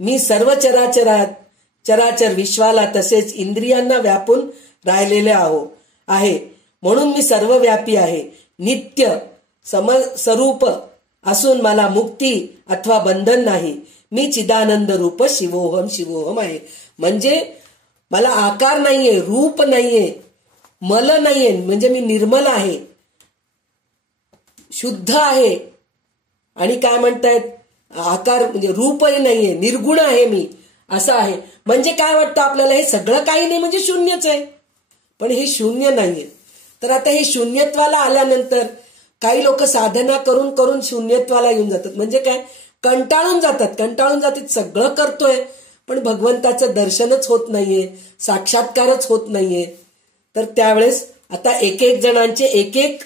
मी सर्व चराचर विश्वाला तसेच इंद्रियांना व्यापून राहिलेले आहे. म्हणून मी सर्वव्यापी आहे. नित्य समस्वरूप असून मला मुक्ती अथवा बंधन नाही. मी चिदानंद रूप शिवोहम शिवोहम आहे. म्हणजे मला आकार नाहीये, रूप नाहीये, मल नाहीये, म्हणजे मी निर्मल आहे, शुद्ध आहे. आणि काय म्हणतायत, आकार म्हणजे रूपही नाहीये, निर्गुण आहे मी, असं आहे. म्हणजे काय वाटतं आपल्याला, हे सगळं काही नाही म्हणजे शून्यच आहे. पण हे शून्य नाहीये. तर आता हे शून्यत्वाला आल्यानंतर काही लोक साधना करून करून शून्यत्वाला येऊन जातात. म्हणजे काय, कंटाळून जातात, सगळं करतोय पण भगवंताचं दर्शनच होत नाहीये, साक्षात्कारच होत नाहीये. तर त्यावेळेस आता एक एक जणांचे एक एक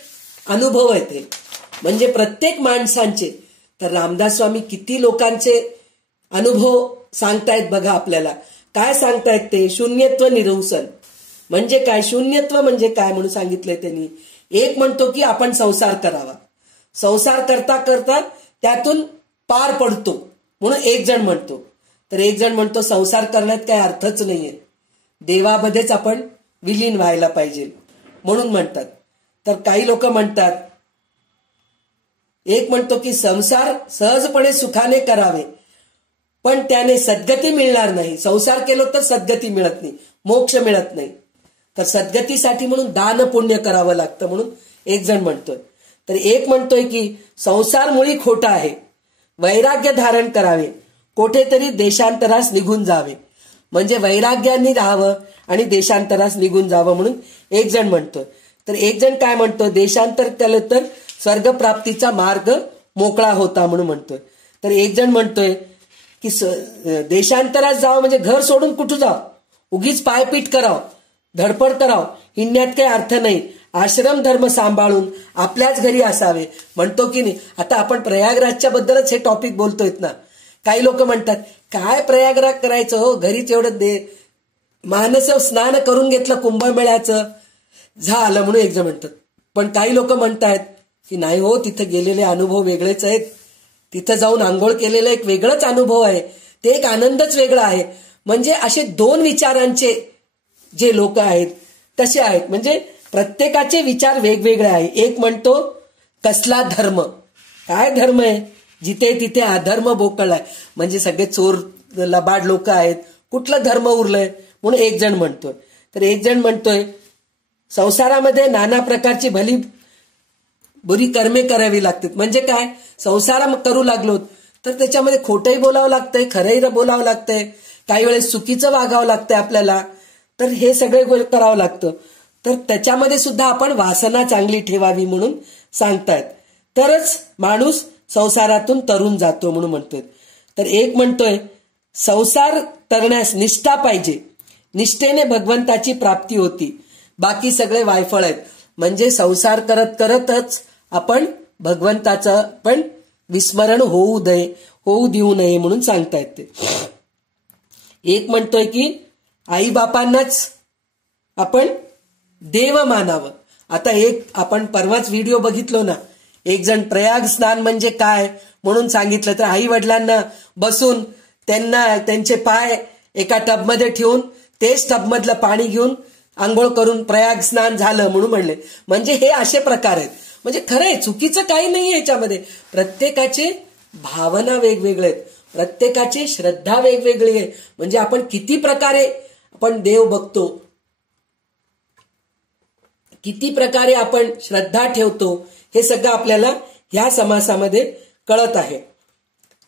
अनुभव येते, म्हणजे प्रत्येक माणसांचे. तर रामदास स्वामी किती लोकांचे अनुभव सांगतायत बघा आपल्याला. काय सांगतायत ते, शून्यत्व निरसन म्हणजे काय, शून्यत्व म्हणजे काय म्हणून सांगितलंय त्यांनी. एक म्हणतो की आपण संसार करावा, संसार करता करता त्यातून पार पडतो म्हणून एक जण म्हणतो. तर एक जण म्हणतो संसार करण्यात काही अर्थच नाहीये, देवामध्येच आपण विलीन व्हायला पाहिजे म्हणून म्हणतात. तर काही लोक म्हणतात, एक म्हणतो की संसार सहजपणे सुखाने करावे पण त्याने सद्गती मिळणार नाही. संसार केलो तर सद्गती मिळत नाही, मोक्ष मिळत नाही. तर सद्गतीसाठी म्हणून दान पुण्य करावं लागतं म्हणून एक जण म्हणतोय. तर एक म्हणतोय की संसार मुळी खोटा आहे, वैराग्य धारण करावे, कोठेतरी देशांतरास निघून जावे. म्हणजे वैराग्याने राहावं आणि देशांतरास निघून जावं म्हणून एक जण म्हणतोय. तर एक जण काय म्हणतो, देशांतर केलं तर स्वर्गप्राप्तीचा मार्ग मोकळा होता म्हणून म्हणतोय. तर एक जण म्हणतोय की देशांतरात जावं म्हणजे घर सोडून कुठं जावं, उगीच पायपीट करावं, धडपड करावं, हिंडण्यात काही अर्थ नाही. आश्रम धर्म सांभाळून आपल्याच घरी असावे म्हणतो की नाही. आता आपण प्रयागराजच्या बद्दलच हे टॉपिक बोलतोय ना. काही लोक म्हणतात काय प्रयागराज करायचं हो, घरीच एवढं मानस स्नान करून घेतलं कुंभमेळ्याचं झालं म्हणून एक जण म्हणतात. पण काही लोक म्हणतात की नाही हो, तिथं गेलेले अनुभव वेगळेच आहेत, तिथं जाऊन आंघोळ केलेला एक वेगळाच अनुभव आहे, ते एक आनंदच वेगळा आहे. म्हणजे असे दोन विचारांचे जे लोक आहेत तसे आहेत. म्हणजे प्रत्येकाचे विचार वेगवेगळे आहे. एक म्हणतो कसला धर्म, काय धर्म आहे, जिथे तिथे अधर्म बोकळलाय, म्हणजे सगळे चोर लबाड लोक आहेत, कुठलं धर्म उरलंय म्हणून एक जण म्हणतोय. तर एक जण म्हणतोय संसारामध्ये नाना प्रकारची भली बुरी कर्मे करावी लागतात. म्हणजे काय, संसार करू लागलो तर त्याच्यामध्ये खोटंही बोलावं लागतंय, खरंही बोलावं लागतंय, काही वेळेस चुकीचं वागावं लागतंय आपल्याला. तर हे सगळे करावं लागतं. तर त्याच्यामध्ये सुद्धा आपण वासना चांगली ठेवावी म्हणून सांगतायत. तरच माणूस संसारातून तरून जातो म्हणून म्हणतोय. तर एक म्हणतोय संसार तरण्यास निष्ठा पाहिजे, निष्ठेने भगवंताची प्राप्ती होती, बाकी सगळे वायफळ आहेत. म्हणजे संसार करत करतच आपण भगवंताचं पण विस्मरण होऊ देऊ नये म्हणून सांगतायत ते. एक म्हणतोय की आई बापांनाच आपण देव मानावं. आता एक आपण परवाच व्हिडिओ बघितलो ना, एक जण प्रयाग स्नान म्हणजे काय म्हणून सांगितलं. तर आई वडिलांना बसून त्यांना त्यांचे पाय एका टबमध्ये ठेवून तेच टबमधलं पाणी घेऊन आंघोळ करून प्रयाग स्नान झालं म्हणून म्हणले. म्हणजे हे असे प्रकार आहेत. म्हणजे खरंय, चुकीचं काही नाही याच्यामध्ये. प्रत्येकाचे भावना वेगवेगळे आहेत, प्रत्येकाची श्रद्धा वेगवेगळी आहे. म्हणजे आपण किती प्रकारे आपण देव बघतो, किती प्रकारे आपण श्रद्धा ठेवतो, हे सगळं आपल्याला ह्या समासामध्ये कळत आहे.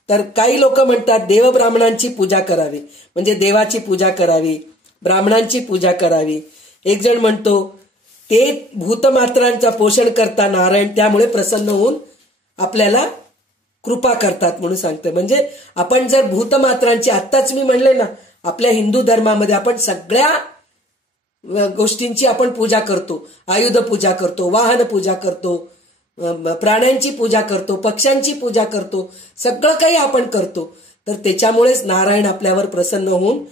तर काही लोक म्हणतात देव ब्राह्मणांची पूजा करावी, म्हणजे देवाची पूजा करावी, ब्राह्मणांची पूजा करावी. एक जण म्हणतो ते भूतमात्रांचा पोषण करता नारायण, त्यामुळे प्रसन्न होऊन आपल्याला कृपा करतात म्हणून सांगते. म्हणजे आपण जर भूतमात्रांची, आत्ताच मी म्हणले ना, आपल्या हिंदू धर्मामध्ये आपण सगळ्या गोष्टींची आपण पूजा करतो. आयुध पूजा करतो, वाहन पूजा करतो, प्राण्यांची पूजा करतो, पक्ष्यांची पूजा करतो, सगळं काही आपण करतो. तर त्याच्यामुळेच नारायण आपल्यावर प्रसन्न होऊन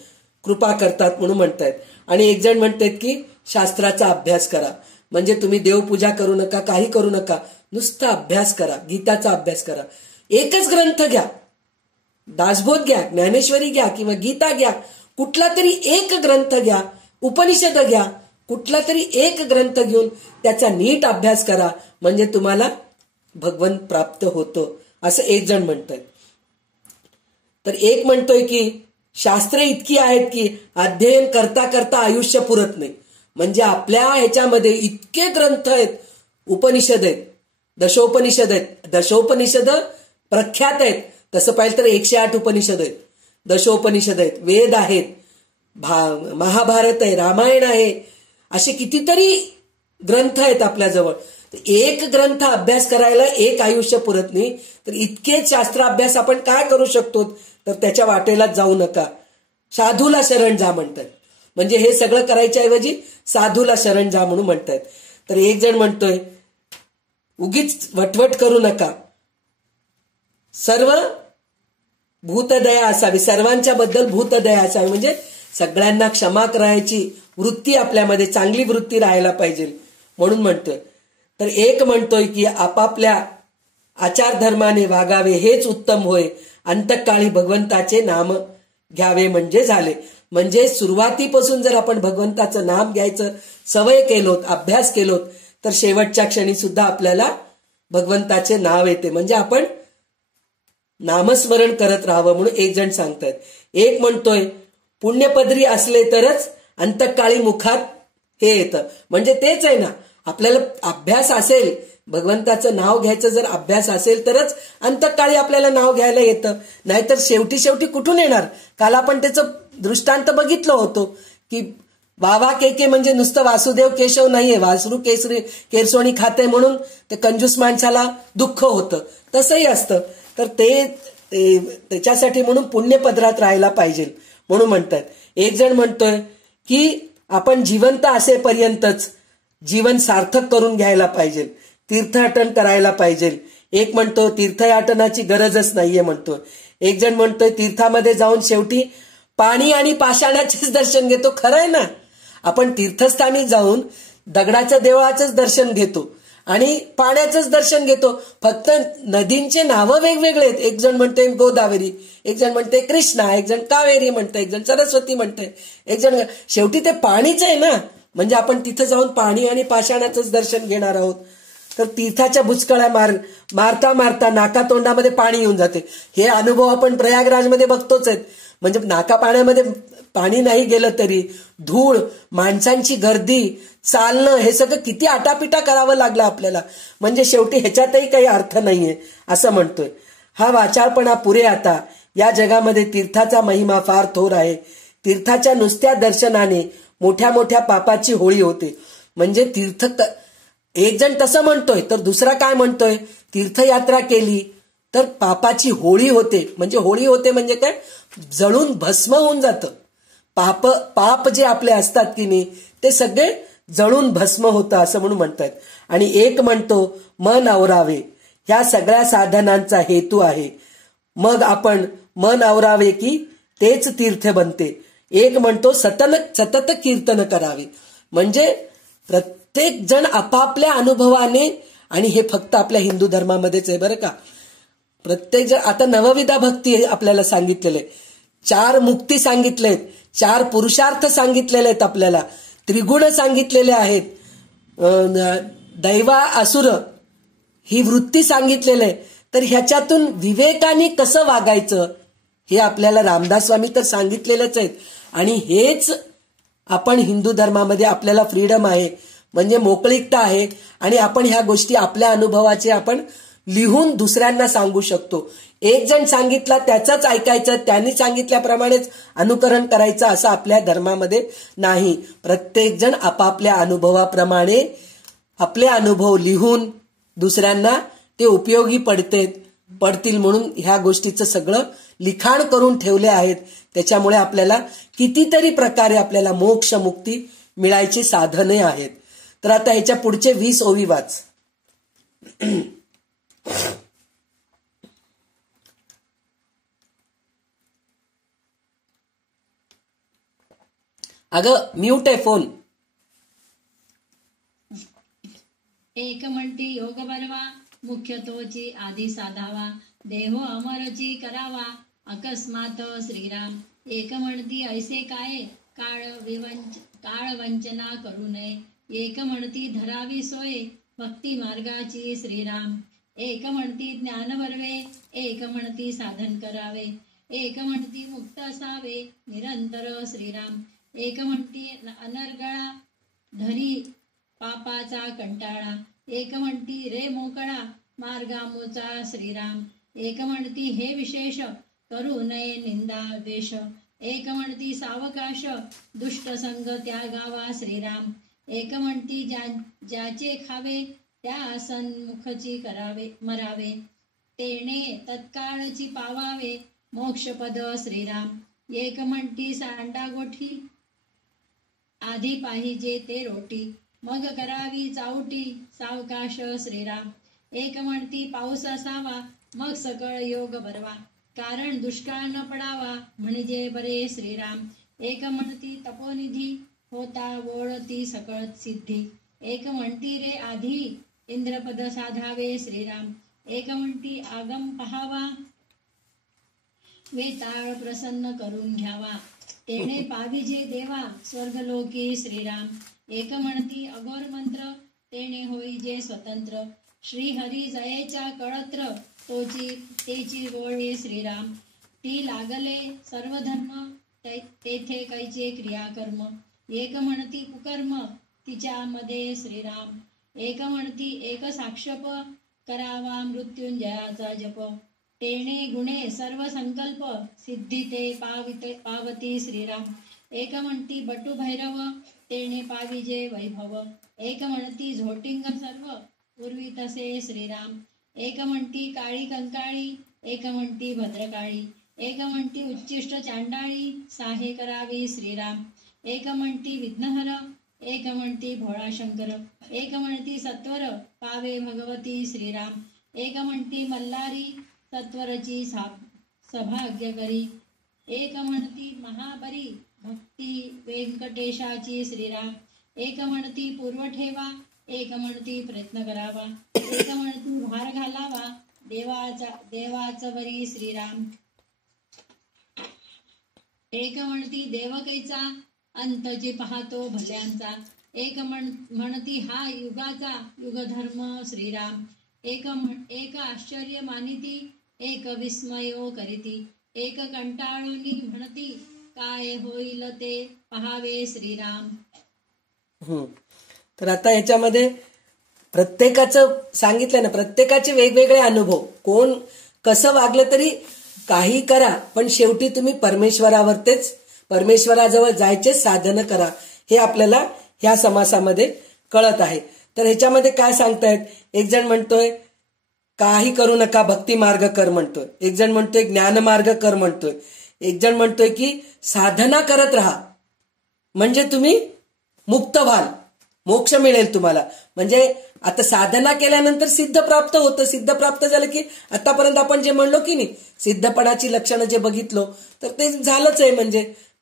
कृपा करतात म्हणून म्हणतायत. आणि एक जण म्हणतात की शास्त्राचा अभ्यास करा. म्हणजे तुम्ही देवपूजा करू नका, काही करू नका, नुसता अभ्यास करा, गीताचा अभ्यास करा. एकच ग्रंथ घ्या, दासबोध घ्या, ज्ञानेश्वरी घ्या किंवा गीता घ्या, कुठला तरी एक ग्रंथ घ्या, उपनिषद घ्या, कुठला तरी एक ग्रंथ घेऊन त्याचा नीट अभ्यास करा, म्हणजे तुम्हाला भगवंत प्राप्त होतो, असं एक जण म्हणतोय. तर एक म्हणतोय की शास्त्रे इतकी आहेत की अध्ययन करता करता आयुष्य पुरत नाही. म्हणजे आपल्या ह्याच्यामध्ये इतके ग्रंथ आहेत, उपनिषद आहेत, दशोपनिषद प्रख्यात आहेत. तसं पाहिलं तर 108 उपनिषद आहेत, दशोपनिषद आहेत, वेद आहेत, महाभारत आहे, रामायण आहे, असे कितीतरी ग्रंथ आहेत आपल्याजवळ. एक ग्रंथ अभ्यास करायला एक आयुष्य पुरत नाही, तर इतके शास्त्राभ्यास आपण काय करू शकतो? तर त्याच्या वाटेला जाऊ नका, साधूला शरण जा म्हणतात. म्हणजे हे सगळं करायच्या ऐवजी साधूला शरण जा म्हणून म्हणतात. तर एक जण म्हणतोय उगीच वटवट करू नका, सर्व भूतदया असावी, सर्वांच्या बद्दल भूतदया असावी, म्हणजे सगळ्यांना क्षमा करायची वृत्ती आपल्यामध्ये, चांगली वृत्ती राहायला पाहिजे म्हणून म्हणतोय. तर एक म्हणतोय की आपापल्या आचार धर्माने वागावे हेच उत्तम होय, अंतकाळी भगवंताचे नाम घ्यावे म्हणजे झाले. म्हणजे सुरुवातीपासून जर आपण भगवंताचं नाम घ्यायचं सवय केलोत, अभ्यास केलोत, तर शेवटच्या क्षणी सुद्धा आपल्याला भगवंताचे नाव येते. म्हणजे आपण नामस्मरण करत राहावं म्हणून एक जण सांगतायत. एक म्हणतोय पुण्यपदरी असले तरच अंतकाळी मुखात हे येतं. म्हणजे तेच आहे ना, आपल्याला अभ्यास असेल, भगवंताचं नाव घ्यायचं जर अभ्यास असेल तरच अंतकाळी आपल्याला नाव घ्यायला येतं, नाहीतर शेवटी कुठून येणार? काल आपण त्याचं दृष्टांत बघितलं होतं की वावा केके म्हणजे नुसतं वासुदेव केशव नाहीये, वासरू केरसोणी खाते म्हणून ते कंजूस माणसाला दुःख होतं, तसंही असतं. तर ते त्याच्यासाठी म्हणून पुण्यपदरात राहायला पाहिजे म्हणून म्हणतात. एक जण म्हणतोय की आपण जिवंत असेपर्यंतच जीवन सार्थक करून घ्यायला पाहिजे, तीर्थाटन करायला पाहिजे. एक म्हणतो तीर्थयाटनाची गरजच नाहीये म्हणतो. एक जण म्हणतोय तीर्थामध्ये जाऊन शेवटी पाणी आणि पाषाणाचेच दर्शन घेतो. खरंय ना, आपण तीर्थस्थानी जाऊन दगडाच्या देवळाचंच दर्शन घेतो आणि पाण्याचंच दर्शन घेतो, फक्त नदींचे नावं वेगवेगळे आहेत. एक जण म्हणते गोदावरी, एक जण म्हणते कृष्णा, एक जण कावेरी म्हणते, एक जण सरस्वती म्हणते, एक जण, शेवटी ते पाणीच आहे ना. म्हणजे आपण तिथं जाऊन पाणी आणि पाषाणाचंच दर्शन घेणार आहोत. तर तीर्थाच्या बुचकळ्या मारता मारता नाकातोंडामध्ये पाणी येऊन जाते. हे अनुभव आपण प्रयागराजमध्ये बघतोच आहेत. म्हणजे नाका पाण्यामध्ये पाणी नाही गेलं तरी धूळ, माणसांची गर्दी, चालणं, हे सगळं किती आटापिटा करावं लागलं आपल्याला. म्हणजे शेवटी ह्याच्यातही काही अर्थ नाहीये असं म्हणतोय. हा वाचाळपणा पुरे आता. या जगामध्ये तीर्थाचा महिमा फार थोर आहे. तीर्थाच्या नुसत्या दर्शनाने मोठ्या मोठ्या पापाची होळी होते. म्हणजे एक जण तसं म्हणतोय, तर दुसरा काय म्हणतोय, तीर्थयात्रा केली तर पापाची होळी होते. म्हणजे होळी होते म्हणजे काय, जळून भस्म होऊन जातं. पाप जे आपले असतात की नाही ते सगळे जळून भस्म होतं असं म्हणून म्हणतात. आणि एक म्हणतो मन आवरावे, ह्या सगळ्या साधनांचा हेतू आहे. मग आपण मन आवरावे की तेच तीर्थ बनते. एक म्हणतो सतत कीर्तन करावे. म्हणजे प्रत्येक जण आपापल्या अनुभवाने, आणि हे फक्त आपल्या हिंदू धर्मामध्येच आहे बरं का, प्रत्येक जण, आता नवविधा भक्ती आपल्याला सांगितलेले, 4 मुक्ती सांगितलेत, 4 पुरुषार्थ सांगितलेले आहेत आपल्याला, त्रिगुण सांगितलेले आहेत, दैवा असुर ही वृत्ती सांगितलेलं आहे. तर ह्याच्यातून विवेकाने कसं वागायचं हे आपल्याला रामदास स्वामी तर सांगितलेलंच आहेत. आणि हेच आपण हिंदू धर्मामध्ये आपल्याला फ्रीडम आहे, म्हणजे मोकळीकता आहे. आणि आपण ह्या गोष्टी आपल्या अनुभवाचे आपण लिहून दुसऱ्यांना सांगू शकतो. एक जण सांगितला त्याचंच ऐकायचं, त्यांनी सांगितल्याप्रमाणेच अनुकरण करायचं असं आपल्या धर्मामध्ये नाही. प्रत्येक जण आपापल्या अनुभवाप्रमाणे आपले अनुभव लिहून दुसऱ्यांना ते उपयोगी पडतील म्हणून ह्या गोष्टीचं सगळं लिखाण करून ठेवले आहेत. त्याच्यामुळे आपल्याला कितीतरी प्रकारे आपल्याला मोक्ष मुक्ती मिळायची साधने आहेत. तर आता ह्याच्या पुढचे 20 ओवी वाच. अगं म्यूट आहे फोन. एक म्हणती योग बरवा, मुख्य तोची आधी साधावा, देहो अमरची करावा, अकस्मात श्रीराम. एक म्हणती ऐसे काय, काळ वंचना करू नये. एक म्हणती धरावी सोय, भक्ती मार्गाची श्रीराम. एक म्हणती ज्ञान भरवे, एक म्हणती साधन करावे. एक म्हणती मुक्त असावे निरंतर श्रीराम. एक म्हणती अनर्गळा धरी पापाचा कंटाळा. एक म्हणती रे मोकळा मार्गामोचा श्रीराम. एक म्हणती हे विशेष करू नये निंदा द्वेष. एक म्हणती सावकाश दुष्ट संग त्यागावा श्रीराम. एक म्हणती ज्याचे खावे त्या सन्मुखची करावे मरावे. तेणे तत्काळची पावावे मोक्षपद श्रीराम. एक म्हणती सांडागोठी आधी पाहिजे ते रोटी, मग करावी चावटी सावकाश श्रीराम. एक म्हणती पाऊस असावा, मग सकळ योग बरवा, कारण दुष्काळ न पडावा म्हणजे बरे श्रीराम. एक म्हणती तपोनिधी होता वोळती सकळ सिद्धी. एक म्हणती रे आधी इंद्रपद साधावे श्रीराम. एक म्हणती आगम पहावा, वेताळ प्रसन्न करून घ्यावा, तेणे पाविजे देवा स्वर्गलोकी श्रीराम. एक म्हणती अघोर मंत्र, तेणे होईजे स्वतंत्र, श्रीहरी जयेच्या कळत्र तेची गोळे श्रीराम. ती लागले सर्व धर्म, तेथे कैचे क्रियाकर्म. एक म्हणती कुकर्म, तिच्यामध्ये श्रीराम. एक म्हणती एक साक्षप, करावा मृत्युंजयाचा जप, तेणे गुणे सर्व संकल्प, सिद्धी ते पावती श्रीराम. एक म्हणती बटू भैरव, तेणे पाविजे वैभव. एक म्हणती झोटिंग सर्व, पूर्वी तसे श्रीराम. एक म्हणती काळी कंकाळी, एक म्हणती भद्रकाळी. एक म्हणती उच्चिष्ट चांडाळी, साहे करावी श्रीराम. एक म्हणती विघ्नहर, एक म्हणती भोळा शंकर. एक म्हणती सत्वर, पावे भगवती श्रीराम. एक म्हणती मल्हारी, सत्वरची सभाग्य करी. एक म्हणती महाबरी, भक्ती व्यंकटेशाची श्रीराम. एक म्हणती पूर्व ठेवा, एक म्हणती प्रयत्न करावा. एक म्हणती भार घालावा, देवाचा बरी श्रीराम. एक म्हणती देवकेचा, अंत जे पाहतो भल्यांचा. एक म्हणती हा युगाचा युगधर्म श्रीराम. एक आश्चर्य मानिती, एक विस्मयो करीती. एक कंटाळूनी म्हणती, काय होईल ते पहावे श्रीराम. तर आता ह्याच्यामध्ये प्रत्येकाचं सांगितलं ना, प्रत्येकाचे वेगवेगळे अनुभव. कोण कसं वागलं तरी काही करा, पण शेवटी तुम्ही परमेश्वराजवळ जायचे साधन करा, हे आपल्याला ह्या समासामध्ये कळत आहे. तर ह्याच्यामध्ये काय सांगतायत, एक जण म्हणतोय काही करू नका, भक्ती मार्ग कर म्हणतोय. एक जण म्हणतोय ज्ञान मार्ग कर म्हणतोय. एक जण म्हणतोय की साधना करत राहा म्हणजे तुम्ही मुक्त व्हाल, मोक्ष मिळेल तुम्हाला. म्हणजे आता साधना केल्यानंतर सिद्ध प्राप्त होतं. सिद्ध प्राप्त झालं की आतापर्यंत आपण जे म्हणलो की नाही, सिद्धपणाची लक्षणं जे बघितलो, तर ते झालंच आहे.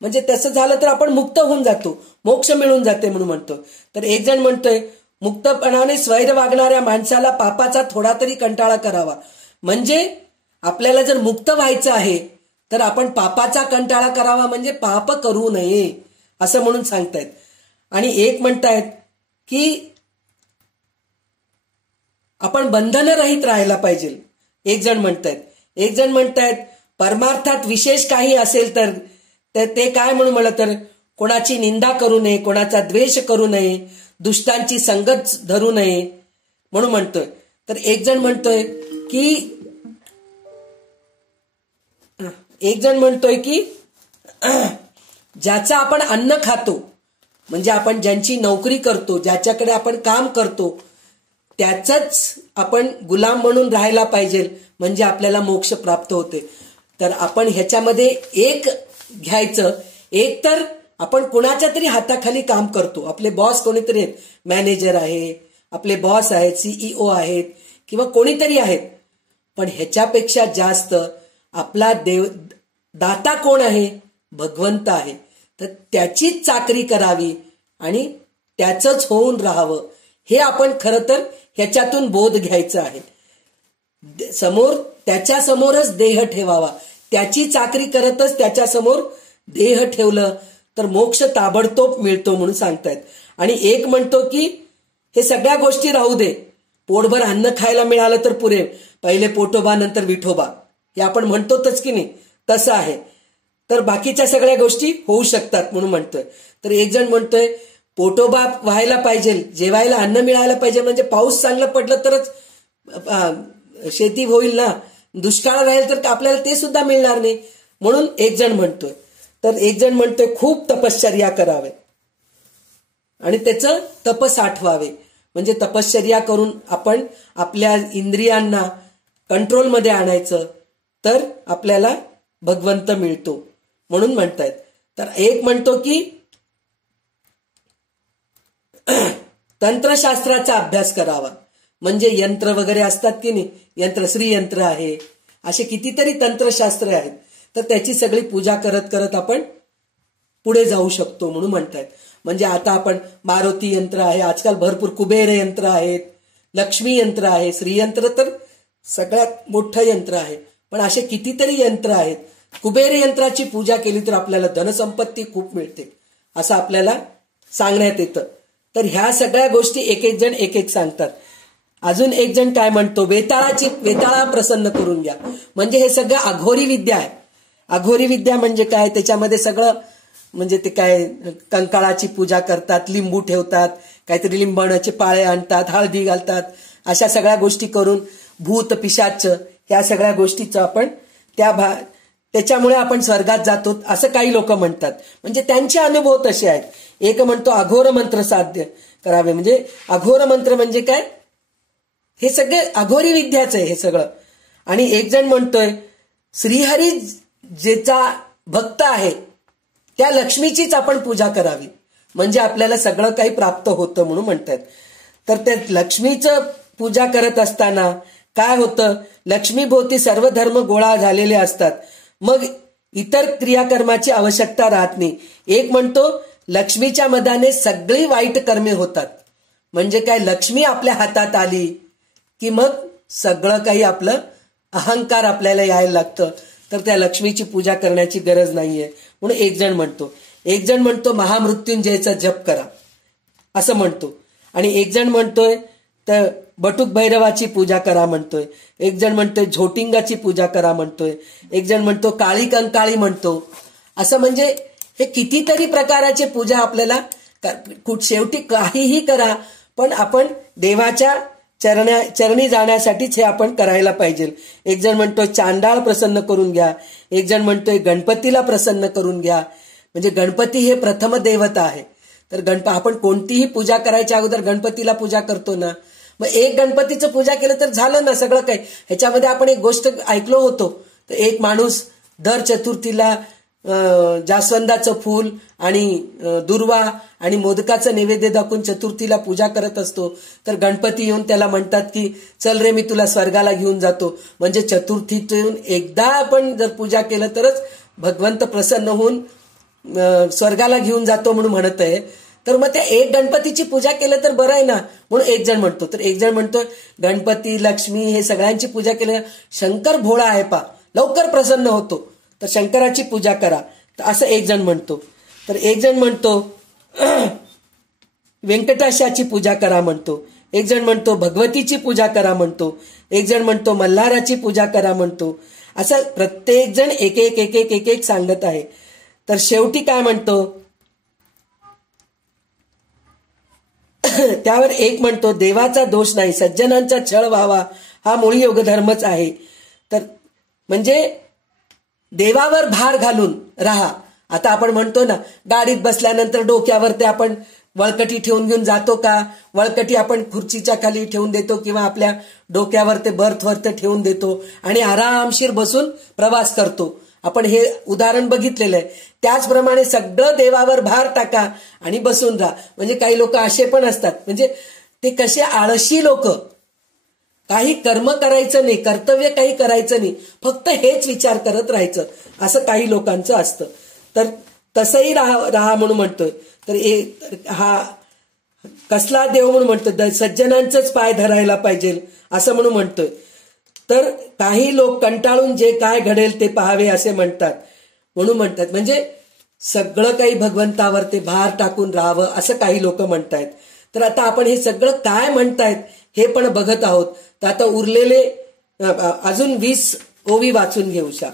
म्हणजे तसं झालं तर आपण मुक्त होऊन जातो, मोक्ष मिळून जाते म्हणून म्हणतो. तर एक जण म्हणतोय मुक्तपणाने स्वैर वागणाऱ्या माणसाला पापाचा थोडा तरी कंटाळा करावा. म्हणजे आपल्याला जर मुक्त व्हायचं आहे तर आपण पापाचा कंटाळा करावा, म्हणजे पाप करू नये असं म्हणून सांगतायत. आणि एक म्हणतायत की आपण बंधनरहित राहायला पाहिजे, एक जण म्हणतायत परमार्थात विशेष काही असेल तर ते काय म्हणून म्हणलं तर कोणाची निंदा करू नये, कोणाचा द्वेष करू नये, दुष्टांची संगत धरू नये म्हणून म्हणतोय. तर एक जण म्हणतोय की ज्याचं आपण अन्न खातो, म्हणजे आपण ज्यांची नोकरी करतो, ज्याच्याकडे आपण काम करतो, त्याचंच आपण गुलाम म्हणून राहायला पाहिजे, म्हणजे आपल्याला मोक्ष प्राप्त होते. तर आपण ह्याच्यामध्ये एक घ्यायचं, एक तर आपण कोणाच्या तरी हाताखाली काम करतो, आपले बॉस कोणीतरी आहेत, मॅनेजर आहे, आपले बॉस आहेत, CEO आहेत किंवा कोणीतरी आहेत, पण ह्याच्यापेक्षा जास्त आपला दाता कोण आहे, भगवंत आहे. तर त्याचीच चाकरी करावी आणि त्याचंच होऊन राहावं, हे आपण खरं तर ह्याच्यातून बोध घ्यायचा आहे. त्याच्या समोरच देह ठेवावा. त्याची चाकरी करतच त्याच्या समोर देह ठेवलं तर मोक्ष ताबडतोब मिळतो म्हणून सांगतायत. आणि एक म्हणतो की हे सगळ्या गोष्टी राहू दे, पोटभर अन्न खायला मिळालं तर पुरे, पहिले पोटोबा नंतर विठोबा, हे आपण म्हणतोच की नाही, तसं आहे. तर बाकीच्या सगळ्या गोष्टी होऊ शकतात म्हणून म्हणतोय. तर एक जण म्हणतोय पोटोबा व्हायला पाहिजे, जेवायला अन्न मिळायला पाहिजे, म्हणजे पाऊस चांगलं पडलं तरच शेती होईल ना, दुष्काळ राहील तर आपल्याला ते सुद्धा मिळणार नाही म्हणून एक जण म्हणतोय. तर एक जण म्हणतोय खूप तपश्चर्या करावे आणि त्याचं तप साठवावे, म्हणजे तपश्चर्या करून आपण आपल्या इंद्रियांना कंट्रोलमध्ये आणायचं तर आपल्याला भगवंत मिळतो म्हणून म्हणतायत. तर एक म्हणतो की तंत्रशास्त्राचा अभ्यास करावा, म्हणजे यंत्र वगैरे असतात की नाही, यंत्र श्रीयंत्र आहे, असे कितीतरी तंत्रशास्त्र आहेत, तर त्याची सगळी पूजा करत करत आपण पुढे जाऊ शकतो म्हणून म्हणतायत. म्हणजे आता आपण मारुती यंत्र आहे, आजकाल भरपूर कुबेर यंत्र आहेत, लक्ष्मी यंत्र आहे, श्रीयंत्र तर सगळ्यात मोठं यंत्र आहे, पण असे कितीतरी यंत्र आहेत. कुबेर यंत्राची पूजा केली तर आपल्याला धनसंपत्ती खूप मिळते असं आपल्याला सांगण्यात येतं. तर ह्या सगळ्या गोष्टी एक एक जण एक एक सांगतात. अजून एक जण काय म्हणतो, वेताळा प्रसन्न करून घ्या, म्हणजे हे सगळं अघोरी विद्या आहे. अघोरी विद्या म्हणजे काय, त्याच्यामध्ये सगळं म्हणजे ते काय कंकाळाची पूजा करतात, लिंबू ठेवतात, काहीतरी लिंबाण्याचे पाळे आणतात, हळदी घालतात, अशा सगळ्या गोष्टी करून भूत पिशाच ह्या सगळ्या गोष्टीचं आपण त्याच्यामुळे आपण स्वर्गात जातो असं काही लोक म्हणतात. म्हणजे त्यांचे अनुभव तसे आहेत. एक म्हणतो अघोर मंत्र साध्य करावे, म्हणजे अघोर मंत्र म्हणजे काय, हे सगळे अघोरी विद्याच आहे हे सगळं. आणि एक जण म्हणतोय श्रीहरी ज्याचा भक्त आहे त्या लक्ष्मीचीच आपण पूजा करावी, म्हणजे आपल्याला सगळं काही प्राप्त होतं म्हणून म्हणतात. तर त्या लक्ष्मीचं पूजा करत असताना काय होतं, लक्ष्मीभोवती सर्व धर्म गोळा झालेले असतात, मग इतर क्रियाकर्माची आवश्यकता राहत नाही. एक म्हणतो लक्ष्मीच्या मदाने सगळी वाईट कर्मे होतात, म्हणजे काय लक्ष्मी आपल्या हातात आली की मग सगळं काही आपलं अहंकार आपल्याला यायला लागतं, तर त्या लक्ष्मीची पूजा करण्याची गरज नाहीये म्हणून एक जण म्हणतो. एक जण म्हणतो महामृत्युंजयचा जप करा असं म्हणतो. आणि एक जण म्हणतोय तर बटुक भैरवाची पूजा करा म्हणतोय. एक जण म्हणतोय झोटिंगाची पूजा करा म्हणतोय. एक जण म्हणतो काळी कंकाळी म्हणतो. असं म्हणजे हे कितीतरी प्रकाराची पूजा आपल्याला शेवटी काहीही करा, पण आपण देवाच्या चरणी जाण्यासाठीच हे आपण करायला पाहिजे. एक जण म्हणतोय चांडाळ प्रसन्न करून घ्या. एक जण म्हणतोय गणपतीला प्रसन्न करून घ्या, म्हणजे गणपती हे प्रथम देवता आहे. तर आपण कोणतीही पूजा करायच्या अगोदर गणपतीला पूजा करतो ना, मग एक गणपतीचं पूजा केलं तर झालं ना सगळं काही. ह्याच्यामध्ये आपण एक गोष्ट ऐकलो होतो, तर एक माणूस दर चतुर्थीला जास्वंदाचं फूल आणि दुर्वा आणि मोदकाचं नैवेद्य दाखवून चतुर्थीला पूजा करत असतो. तर गणपती येऊन त्याला म्हणतात की चल रे मी तुला स्वर्गाला घेऊन जातो, म्हणजे चतुर्थीतून एकदा आपण जर पूजा केलं तरच भगवंत प्रसन्न होऊन स्वर्गाला घेऊन जातो म्हणून म्हणत आहे. तर मग त्या एक गणपतीची पूजा केलं तर बरं आहे ना म्हणून एक जण म्हणतो. तर एक जण म्हणतो गणपती लक्ष्मी हे सगळ्यांची पूजा केली, शंकर भोळा आहे पा, लवकर प्रसन्न होतो, तर शंकराची पूजा करा, तर असं एक जण म्हणतो. तर एक जण म्हणतो व्यंकटेशाची पूजा करा म्हणतो. एक जण म्हणतो भगवतीची पूजा करा म्हणतो. एक जण म्हणतो मल्हाराची पूजा करा म्हणतो. असं प्रत्येक जण एक एक एक एक एक एक सांगत आहे. तर शेवटी काय म्हणतो, त्यावर एक म्हणतो देवाचा दोष नाही, सज्जनांचा छळ व्हावा हा मुळी योगधर्मच आहे. तर म्हणजे देवावर भार घालून राहा. आता आपण म्हणतो ना गाडीत बसल्यानंतर डोक्यावर ते आपण वळकटी ठेवून घेऊन जातो का, वळकटी आपण खुर्चीच्या खाली ठेवून देतो किंवा आपल्या डोक्यावर ते बर्थवर ते ठेवून देतो आणि आरामशीर बसून प्रवास करतो. आपण हे उदाहरण बघितलेलं आहे. त्याचप्रमाणे सगळं देवावर भार टाका आणि बसून राहा. म्हणजे काही लोक असे पण असतात, म्हणजे ते कसे आळशी लोक, काही कर्म करायचं नाही, कर्तव्य काही करायचं नाही, फक्त हेच विचार करत राहायचं, असं काही लोकांचं असतं. तर तसंही राहा म्हणून म्हणतोय. तर कसला देव म्हणून म्हणतो, सज्जनांचंच पाय धरायला पाहिजे असं म्हणून म्हणतोय. तर काही लोक कंटाळून जे काय घडेल ते पाहावे असे म्हणतात म्हणून म्हणतात. म्हणजे सगळं काही भगवंतावर ते भार टाकून राहावं असं काही लोक म्हणतायत. तर आता आपण हे सगळं काय म्हणतायत हे पण बघत आहोत. तर आता उरलेले अजून 20 ओवी वाचून घेऊ शा.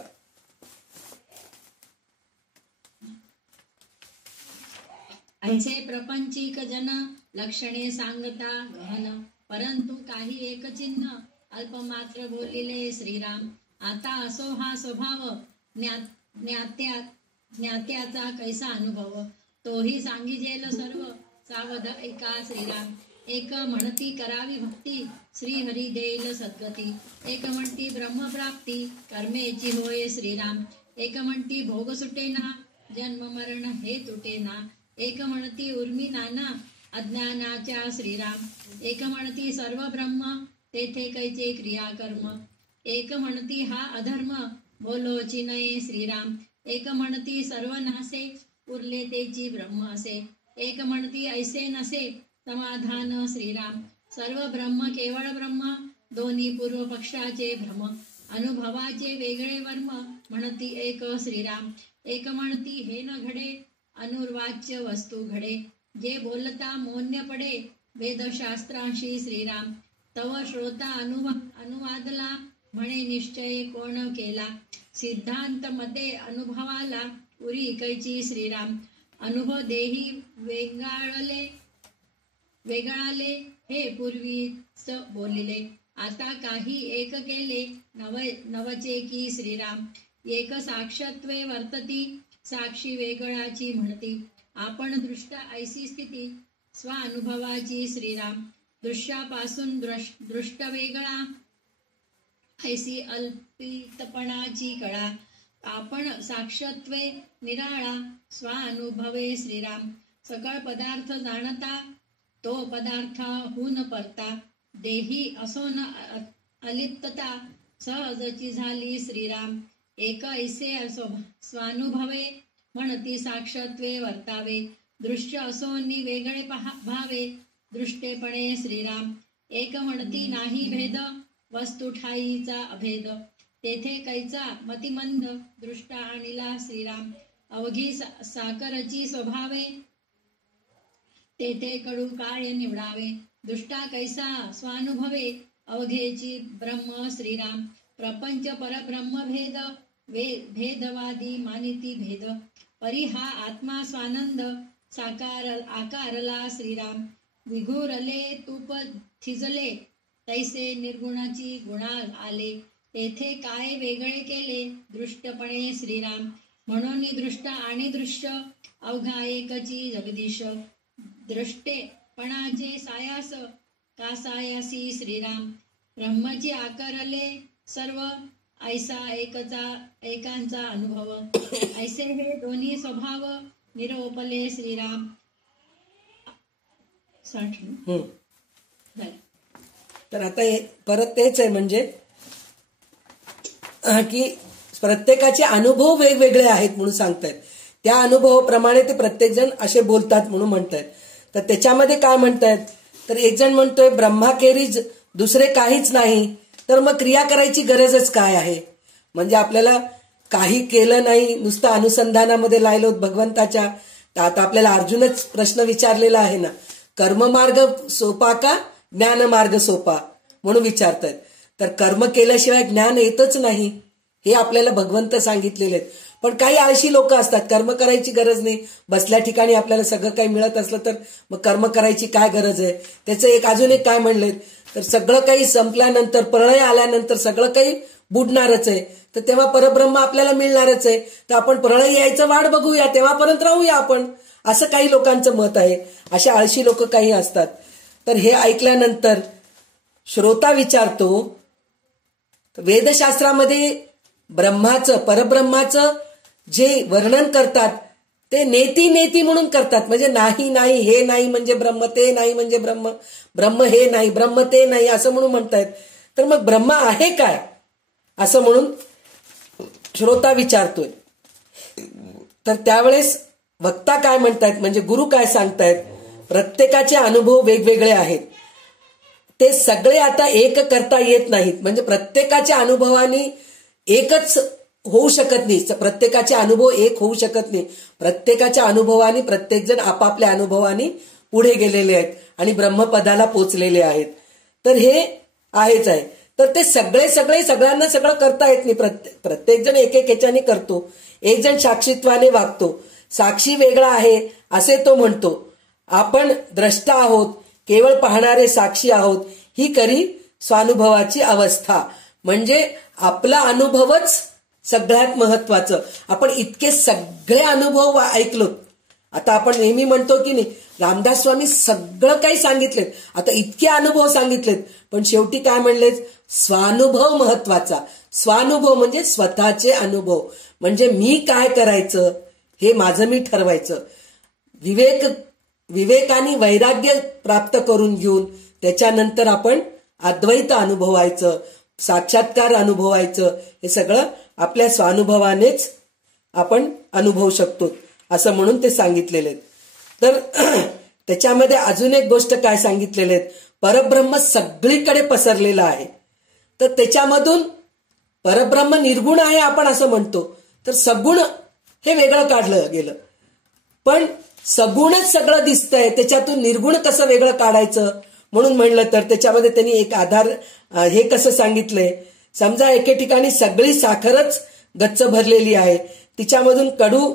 ऐसे प्रपंचिक जन लक्षणे सांगता गहन, परंतु काही एक चिन्ह अल्पमात्र बोलिले श्रीराम. आता असो हा स्वभाव ज्ञात्याचा कैसा अनुभव, तोही सांगिजेल सर्व सावध ऐका श्रीराम. एक म्हणती करावी भक्ती, श्रीहरी देईल सद्गती. एक म्हणती ब्रह्मप्राप्ती, कर्मेची होय श्रीराम. एक म्हणती भोग सुटेना, जन्म मरण हे तुटेना. एक म्हणती उर्मी नाना, अज्ञानाच्या श्रीराम. एक म्हणती सर्व ब्रह्म, तेथे कैचे क्रियाकर्म. एक म्हणती हा अधर्म, बोलोची नये श्रीराम. एक म्हणती सर्व नासे, उरले तेची ब्रह्म असे. एक म्हणती ऐसे नसे, समाधान श्रीराम. सर्व ब्रह्म केवळ ब्रह्म, दोन्ही पूर्व पक्षाचे भ्रम. अनुभवाचे वेगळे वर्म, म्हणती एक श्रीराम. एक म्हणती हे न घडे, अनुर्वाच्य वस्तू घडे. जे बोलता मौन्य पडे, वेदशास्त्रांशी श्रीराम. तव श्रोता अनुवादला, म्हणे निश्चय कोण केला. सिद्धांत मते अनुभवाला, उरी कैची श्रीराम. अनुभव देही वेगळाले, हे पूर्वीच बोलिले. आता काही एक केले, नवचे की श्रीराम. एक साक्षत्वे वर्तती, साक्षी वेगळाची म्हणती. आपण दृष्ट ऐसी स्थिती, स्वानुभवाची श्रीराम. दृश्यापासून दृष्ट वेगळा, ऐसी अल्पितपणाची कळा. आपण साक्षत्वे निराळा, स्वानुभवे श्रीराम. सकळ पदार्थ जाणता, तो पदार्थाहून परता. देही असो न अलिप्तता, सहजची झाली श्रीराम. एक ऐसे स्वानुभवे, म्हणती साक्षत्वे वर्तावे. दृश्य असोनी वेगळे भावे, दृष्टेपणे श्रीराम. एक म्हणती नाही भेद, वस्तू ठाईचा अभेद. तेथे कैचा मतिमंद, दृष्टा आणिला श्रीराम. अवघी साकरची स्वभावे, तेथे कडू काय निवडावे. दृष्टा कैसा स्वानुभवे, अवघेची ब्रह्म श्रीराम. प्रपंच परब्रह्म भेद, भेदवादी मानिती भेद. परी हा आत्मा स्वानंद, आकारला श्रीराम. विघुरले तूप थिजले, तैसे निर्गुणाची गुणा आले. तेथे काय वेगळे केले, दृष्टपणे श्रीराम. म्हणून दृष्ट आणि दृश्य, अवघा एकची जगदीश. दृष्टेपणाचे सायास, का सायासी श्रीराम. ब्रह्मची आकारले सर्व, ऐसा एकांचा अनुभव. ऐसे हे दोन्ही स्वभाव, निरोपले श्रीराम. 60. तर आता परत तेच आहे, म्हणजे की प्रत्येकाचे अनुभव वेगवेगळे आहेत म्हणून सांगतायत. त्या अनुभवाप्रमाणे ते प्रत्येक जण असे बोलतात म्हणून म्हणतायत. तर त्याच्यामध्ये काय म्हणतायत, तर एक जण म्हणतोय ब्रह्माखेरीज दुसरे काहीच नाही, तर मग क्रिया करायची गरजच काय आहे. म्हणजे आपल्याला काही केलं नाही, नुसतं अनुसंधानामध्ये लायलो भगवंताच्या. तर आता आपल्याला अर्जुनच प्रश्न विचारलेला आहे ना, कर्ममार्ग सोपा का ज्ञानमार्ग सोपा म्हणून विचारतायत. तर कर्म केल्याशिवाय ज्ञान येतच नाही हे आपल्याला भगवंत सांगितलेले आहेत. पण काही आळशी लोक असतात, कर्म करायची गरज नाही, बसल्या ठिकाणी आपल्याला सगळं काही मिळत असलं तर मग कर्म करायची काय गरज आहे. त्याचं अजून एक काय म्हणले, तर सगळं काही संपल्यानंतर, प्रलय आल्यानंतर सगळं काही बुडणारच आहे, तर तेव्हा परब्रह्म आपल्याला मिळणारच आहे. तर आपण प्रलय यायचं वाट बघूया, तेव्हापर्यंत राहूया आपण, असं काही लोकांचं मत आहे. अशा आळशी लोक काही असतात. तर हे ऐकल्यानंतर श्रोता विचारतो, वेदशास्त्रामध्ये ब्रह्माचं परब्रह्माचं जे वर्णन करतात ते नेती म्हणून करतात. म्हणजे नाही हे नाही म्हणजे ब्रह्म, ते नाही म्हणजे ब्रह्म, ब्रह्म हे नाही ब्रह्म ते नाही असं म्हणून म्हणतायत. तर मग ब्रह्म आहे काय असं म्हणून श्रोता विचारतोय. तर त्यावेळेस वक्ता काय म्हणतायत, म्हणजे गुरु काय सांगतायत, प्रत्येकाचे अनुभव वेगवेगळे आहेत. ते सगळे आता एक करता येत नाहीत. म्हणजे प्रत्येकाच्या अनुभवाने एकच होऊ शकत नाही. प्रत्येकाचे अनुभव एक होऊ शकत नाही. प्रत्येकाच्या अनुभवाने प्रत्येकजण आपापल्या अनुभवाने पुढे गेलेले आहेत आणि ब्रह्मपदाला पोचलेले आहेत. तर हे आहेच आहे. तर ते सगळ्यांना सगळं करता येत नाही. प्रत्येक जण एक ह्याच्याने करतो. एक जण साक्षीत्वाने वागतो. साक्षी वेगळा आहे असे तो म्हणतो. आपण द्रष्टा आहोत, केवळ पाहणारे साक्षी आहोत. ही खरी स्वानुभवाची अवस्था. म्हणजे आपला अनुभवच सगळ्यात महत्वाचं. आपण इतके सगळे अनुभव ऐकलो. आता आपण नेहमी म्हणतो की नाही, रामदास स्वामी सगळं काही सांगितलेत, आता इतके अनुभव सांगितलेत, पण शेवटी काय म्हणले, स्वानुभव महत्वाचा. स्वानुभव म्हणजे स्वतःचे अनुभव. म्हणजे मी काय करायचं हे माझं मी ठरवायचं. विवेकाने वैराग्य प्राप्त करून घेऊन त्याच्यानंतर आपण अद्वैत अनुभवायचं, साक्षात्कार अनुभवायचं. हे सगळं आपल्या स्वानुभवानेच आपण अनुभवू शकतो असं म्हणून ते सांगितलेले आहेत. तर त्याच्यामध्ये अजून एक गोष्ट काय सांगितलेले आहेत, परब्रह्म सगळीकडे पसरलेला आहे. तर त्याच्यामधून परब्रह्म निर्गुण आहे आपण असं म्हणतो, तर सगुण हे वेगळं काढलं गेलं. पण सगुणच सगळं दिसतंय, त्याच्यातून निर्गुण कसं वेगळं काढायचं म्हणून म्हणलं तर त्याच्यामध्ये त्यांनी एक आधार हे कसं सांगितलंय. समजा एके ठिकाणी सगळी साखरच गच्च भरलेली आहे, तिच्यामधून कडू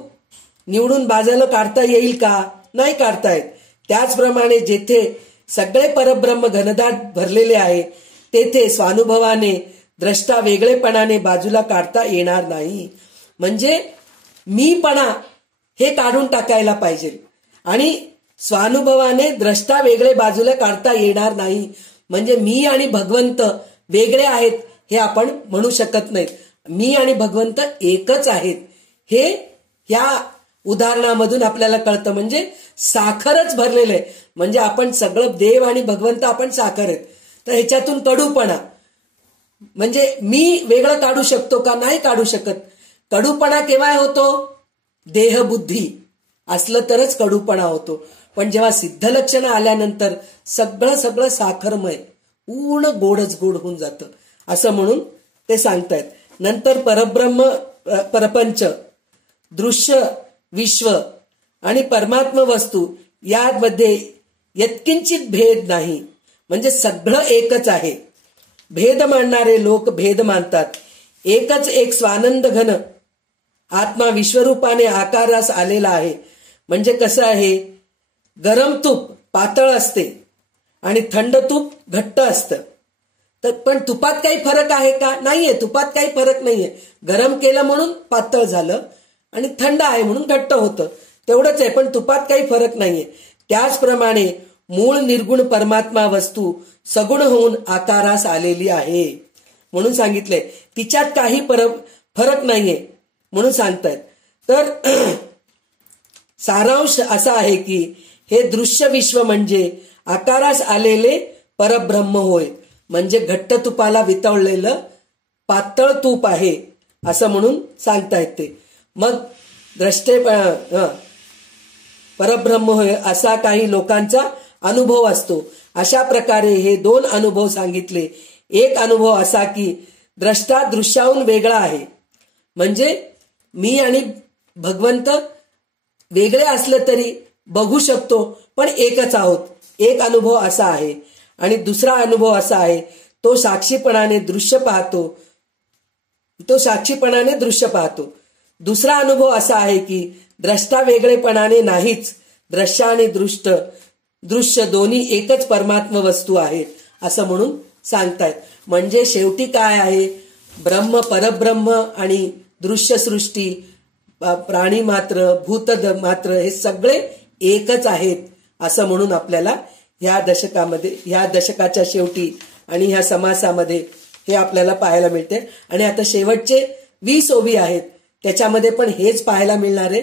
निवडून बाजूला काढता येईल का? नाही काढता येत. त्याचप्रमाणे जेथे सगळे परब्रह्म घनदाट भरलेले आहे तेथे स्वानुभवाने द्रष्टा वेगळेपणाने बाजूला काढता येणार नाही. म्हणजे मीपणा हे काढून टाकायला पाहिजे आणि स्वानुभवाने द्रष्टा वेगळे बाजूला काढता येणार नाही. म्हणजे मी आणि भगवंत वेगळे आहेत हे आपण म्हणू शकत नाहीत. मी आणि भगवंत एकच आहेत हे ह्या उदाहरणामधून आपल्याला कळतं. म्हणजे साखरच भरलेलं आहे. म्हणजे आपण सगळं देव आणि भगवंत आपण साखर आहेत. तर ह्याच्यातून कडूपणा म्हणजे मी वेगळं काढू शकतो का? नाही काढू शकत. कडूपणा केव्हा होतो? देहबुद्धी असलं तरच कडूपणा होतो. पण जेव्हा सिद्ध लक्षणं आल्यानंतर सगळं साखरमय पूर्ण गोडच गोड होऊन जातं असं म्हणून ते सांगतायत. नंतर परब्रह्म परपंच दृश्य विश्व आणि परमात्म वस्तू यामध्ये यत्किंचित भेद नाही. म्हणजे सगळं एकच आहे. भेद मानणारे लोक भेद मानतात. एकच एक स्वानंद घन आत्मा विश्वरूपाने आकारास आलेला आहे. म्हणजे कसं आहे, गरम तूप पातळ असते आणि थंड तूप घट्ट असतं. तर पण तुपात काही फरक आहे का? नाहीये. तुपात काही फरक नाहीये. गरम केलं म्हणून पातळ झालं आणि थंड आहे म्हणून घट्ट होतं, तेवढंच आहे. पण तुपात काही फरक नाहीये. त्याचप्रमाणे मूळ निर्गुण परमात्मा वस्तू सगुण होऊन आकारास आलेली आहे म्हणून सांगितलंय. तिच्यात काही फरक नाहीये म्हणून सांगतायत. तर सारांश असा आहे की हे दृश्य विश्व म्हणजे आकारास आलेले परब्रह्म होय. म्हणजे घट्ट तुपाला वितळलेलं पातळ तूप आहे असं म्हणून सांगतायत ते. मग द्रष्टे परब्रह्म होय असा काही लोकांचा अनुभव असतो. अशा प्रकारे हे दोन अनुभव सांगितले. एक अनुभव असा की द्रष्टा दृश्याहून वेगळा आहे. म्हणजे मी आणि भगवंत वेगळे असलं तरी बघू शकतो पण एकच आहोत. एक अनुभव असा आहे. आणि दुसरा अनुभव असा आहे, तो साक्षीपणाने दृश्य पाहतो. दुसरा अनुभव असा आहे की द्रष्टा वेगळेपणाने नाहीच. दृश्य आणि दृश्य दोन्ही एकच परमात्म वस्तू आहेत असं म्हणून सांगतायत. म्हणजे शेवटी काय आहे, ब्रह्म परब्रह्म आणि दृश्य सृष्टी प्राणी मात्र भूत मात्र हे सगळे एकच आहेत असं म्हणून आपल्याला ह्या दशकाच्या शेवटी आणि ह्या समासामध्ये हे आपल्याला पाहायला मिळते. आणि आता शेवटचे 20 ओवी आहेत त्याच्यामध्ये पण हेच पाहायला मिळणार आहे.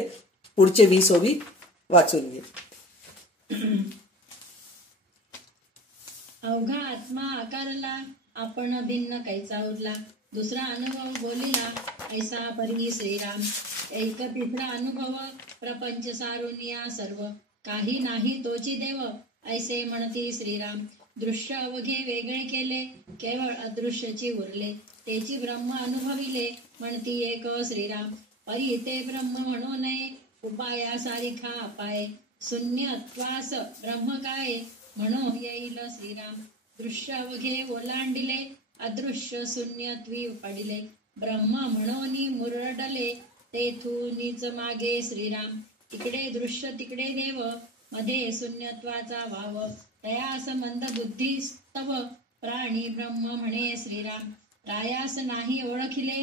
पुढचे 20 ओवी वाचून घे. अवघा आत्मा आकारला आपण भिन्न कैचा उरला. दुसरा अनुभव बोलिला ऐसा परी श्रीराम. एक तिसरा अनुभव प्रपंच सारुनिया सर्व. काही नाही तोची देव ऐसे म्हणती श्रीराम. दृश्य अवघे वेगळे केले, केवळ अदृश्यची उरले. तेची ब्रह्म अनुभविले, म्हणती एक श्रीराम. परी ते ब्रह्म म्हणू नये, उपाया सारिखा अपाये. शून्यत्वास ब्रह्म काय, म्हणू येईल श्रीराम. दृश्य अवघे ओलांडिले, अदृश्य शून्यत्वी पडिले. ब्रह्म म्हणोनी मुरडले, तेथूनीच मागे श्रीराम. इकडे दृश्य तिकडे देव, मध्ये शून्यत्वाचा भाव. तयास मंद बुद्धीस्तव, प्राणी ब्रह्म म्हणे श्रीराम. रायास नाही ओळखिले,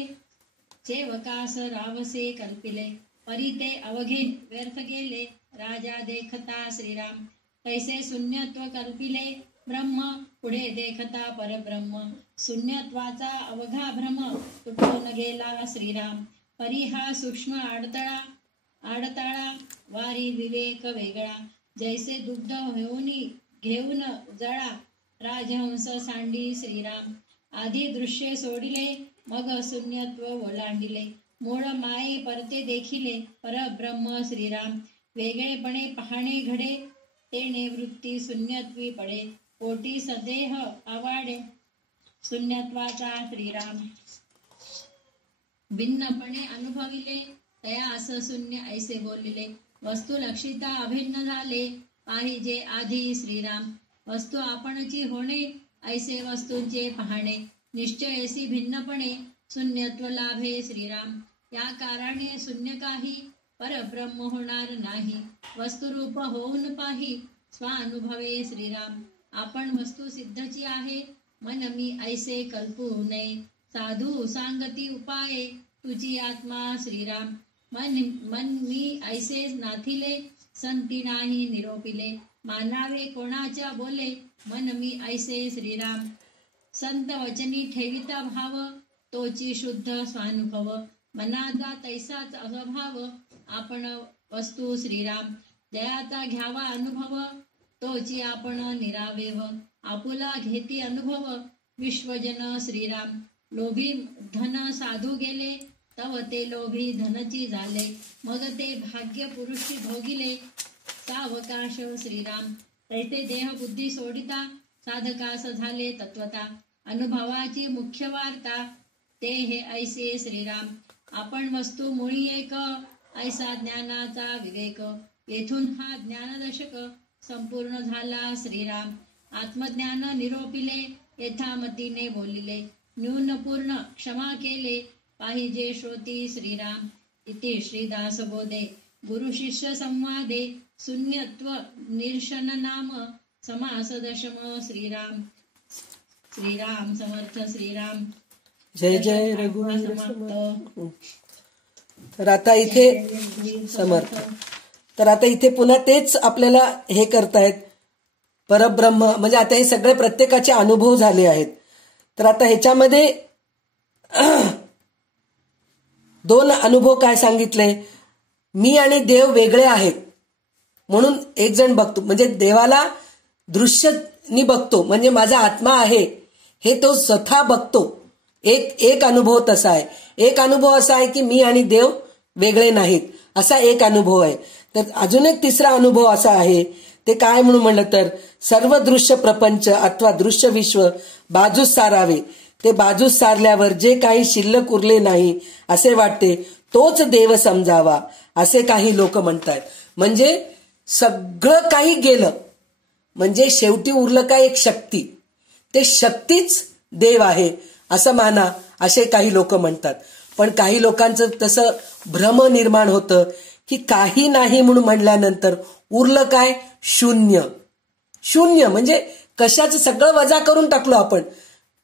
सेवकास रावसे कल्पिले. परी ते अवघे व्यर्थ गेले, राजा देखता श्रीराम. तैसे शून्यत्व कल्पिले ब्रह्म, पुढे देखता परब्रह्म. शून्यत्वाचा अवघा भ्रम, तुटून गेला श्रीराम. परी हा सूक्ष्म आडताळा, वारी विवेक वेगळा. जैसे दुग्ध घेऊन जळा, राजहंस सांडी श्रीराम. आधी दृश्य सोडिले, मग शून्यत्व ओलांडिले. मूळ माये परते देखिले, परब्रह्म श्रीराम. वेगळेपणे पाहणे घडे, तेने वृत्ती शून्यत्वी पडे. पोटी सदेह आवाडे, शून्यत्वाचा श्रीराम. भिन्नपणे अनुभविले, तयास शून्य ऐसे बोलिले. वस्तू लक्षिता अभिन्न झाले, पाहिजे आधी श्रीराम. वस्तू आपणची होणे, ऐसे वस्तूंचे पाहणे. निश्चयसी भिन्नपणे, शून्यत्व लाभे श्रीराम. या कारणे शून्य काही, परब्रह्म होणार नाही. वस्तुरूप होऊन पाही, स्वानुभवे श्रीराम. आपण वस्तू सिद्धची आहे, मन मी ऐसे कल्पू नये. साधू सांगती उपाये, तुझी आत्मा श्रीराम. मन मी ऐसे नाथिले, संती नाही निरोपिले. मानावे कोणाच्या बोले, मन मी ऐसे श्रीराम. संत वचनी ठेविता भाव, तोची शुद्ध स्वानुभव. मनाचा तैसाच अभाव, आपण वस्तू श्रीराम. जयाचा घ्यावा अनुभव, तोची आपण निरावेव. आपुला घेती अनुभव, विश्वजन श्रीराम. लोभी धन साधू गेले, तव ते लोभी धनची झाले. मग ते भाग्य पुरुषी भोगिले, सावकाश श्रीराम. तैते देह बुद्धी सोडिता, साधकास झाले तत्वता. अनुभवाची मुख्य वार्ता, ते हे ऐसे श्रीराम. आपण वस्तू मुळी एक, ऐसा ज्ञानाचा विवेक. येथून हा ज्ञानदशक संपूर्ण झाला श्रीराम. आत्मज्ञान निरोपिले, यथामतीने बोलिले. न्यून पूर्ण क्षमा केले, पाहिजे श्रोती श्रीराम. इति श्रीदास बोधे, गुरु शिष्य संवादे. शून्यत्व निरशन नाम, समास दशम श्रीराम. श्रीराम समर्थ श्रीराम. जय जय रघुवीर समर्थ. तर आता इथे समर्थ. तर आता इथे पुन्हा तेच आपल्याला हे करतायत, परब्रह्म. म्हणजे आता हे सगळे प्रत्येकाचे अनुभव झाले आहेत. तर आता ह्याच्यामध्ये दोन अनुभव काय सांगितले, मी आणि देव वेगळे आहेत म्हणून एक जण बघतो, म्हणजे देवाला दृश्यनी बघतो, म्हणजे माझा आत्मा आहे हे तो स्वतः बघतो. एक अनुभव तसा आहे. एक अनुभव असा आहे की मी आणि देव वेगळे नाहीत, असा एक अनुभव आहे. तर अजून एक तिसरा अनुभव असा आहे, ते काय म्हणून म्हणलं तर, सर्व दृश्य प्रपंच अथवा दृश्य विश्व बाजूस सारावे. ते बाजूस सारल्यावर जे काही शिल्लक उरले नाही असे वाटते, तोच देव समजावा, असे काही लोक म्हणतात. म्हणजे सगळं काही गेलं, म्हणजे शेवटी उरलं काय, एक शक्ती. ते शक्तीच देव आहे असं माना, असे काही लोक म्हणतात. पण काही लोकांचं तसं भ्रम निर्माण होतं की काही नाही म्हणून म्हणल्यानंतर उरलं काय, शून्य. शून्य म्हणजे कशाचं सगळं वजा करून टाकलो आपण.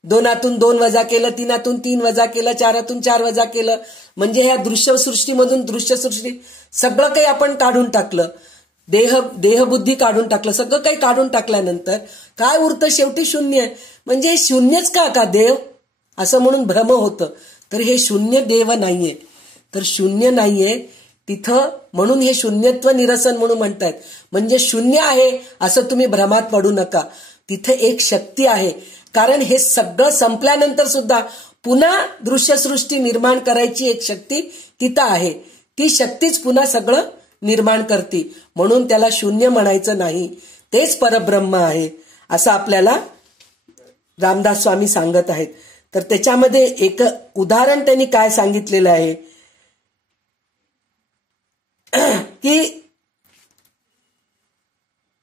2 2 वजा केलं, 3 3 वजा केलं, 4 4 वजा केलं, म्हणजे ह्या दृश्यसृष्टीमधून दृश्यसृष्टी सगळं काही आपण काढून टाकलं. देहबुद्धी काढून टाकलं, सगळं काही काढून टाकल्यानंतर काय उरतं, शेवटी शून्य. म्हणजे शून्यच का देव, असं म्हणून भ्रम होतं. तर हे शून्य देव नाहीये. तर शून्य नाहीये तिथं, म्हणून हे शून्यत्व निरसन म्हणून म्हणतायत. म्हणजे शून्य आहे असं तुम्ही भ्रमात पडू नका. तिथे एक शक्ती आहे. कारण हे सगळं संपल्यानंतर सुद्धा पुन्हा दृश्यसृष्टी निर्माण करायची एक शक्ती तिथं आहे. ती शक्तीच पुन्हा सगळं निर्माण करते, म्हणून त्याला शून्य म्हणायचं नाही, तेच परब्रह्म आहे असं आपल्याला रामदास स्वामी सांगत आहेत. तर त्याच्यामध्ये एक उदाहरण त्यांनी काय सांगितलेलं आहे की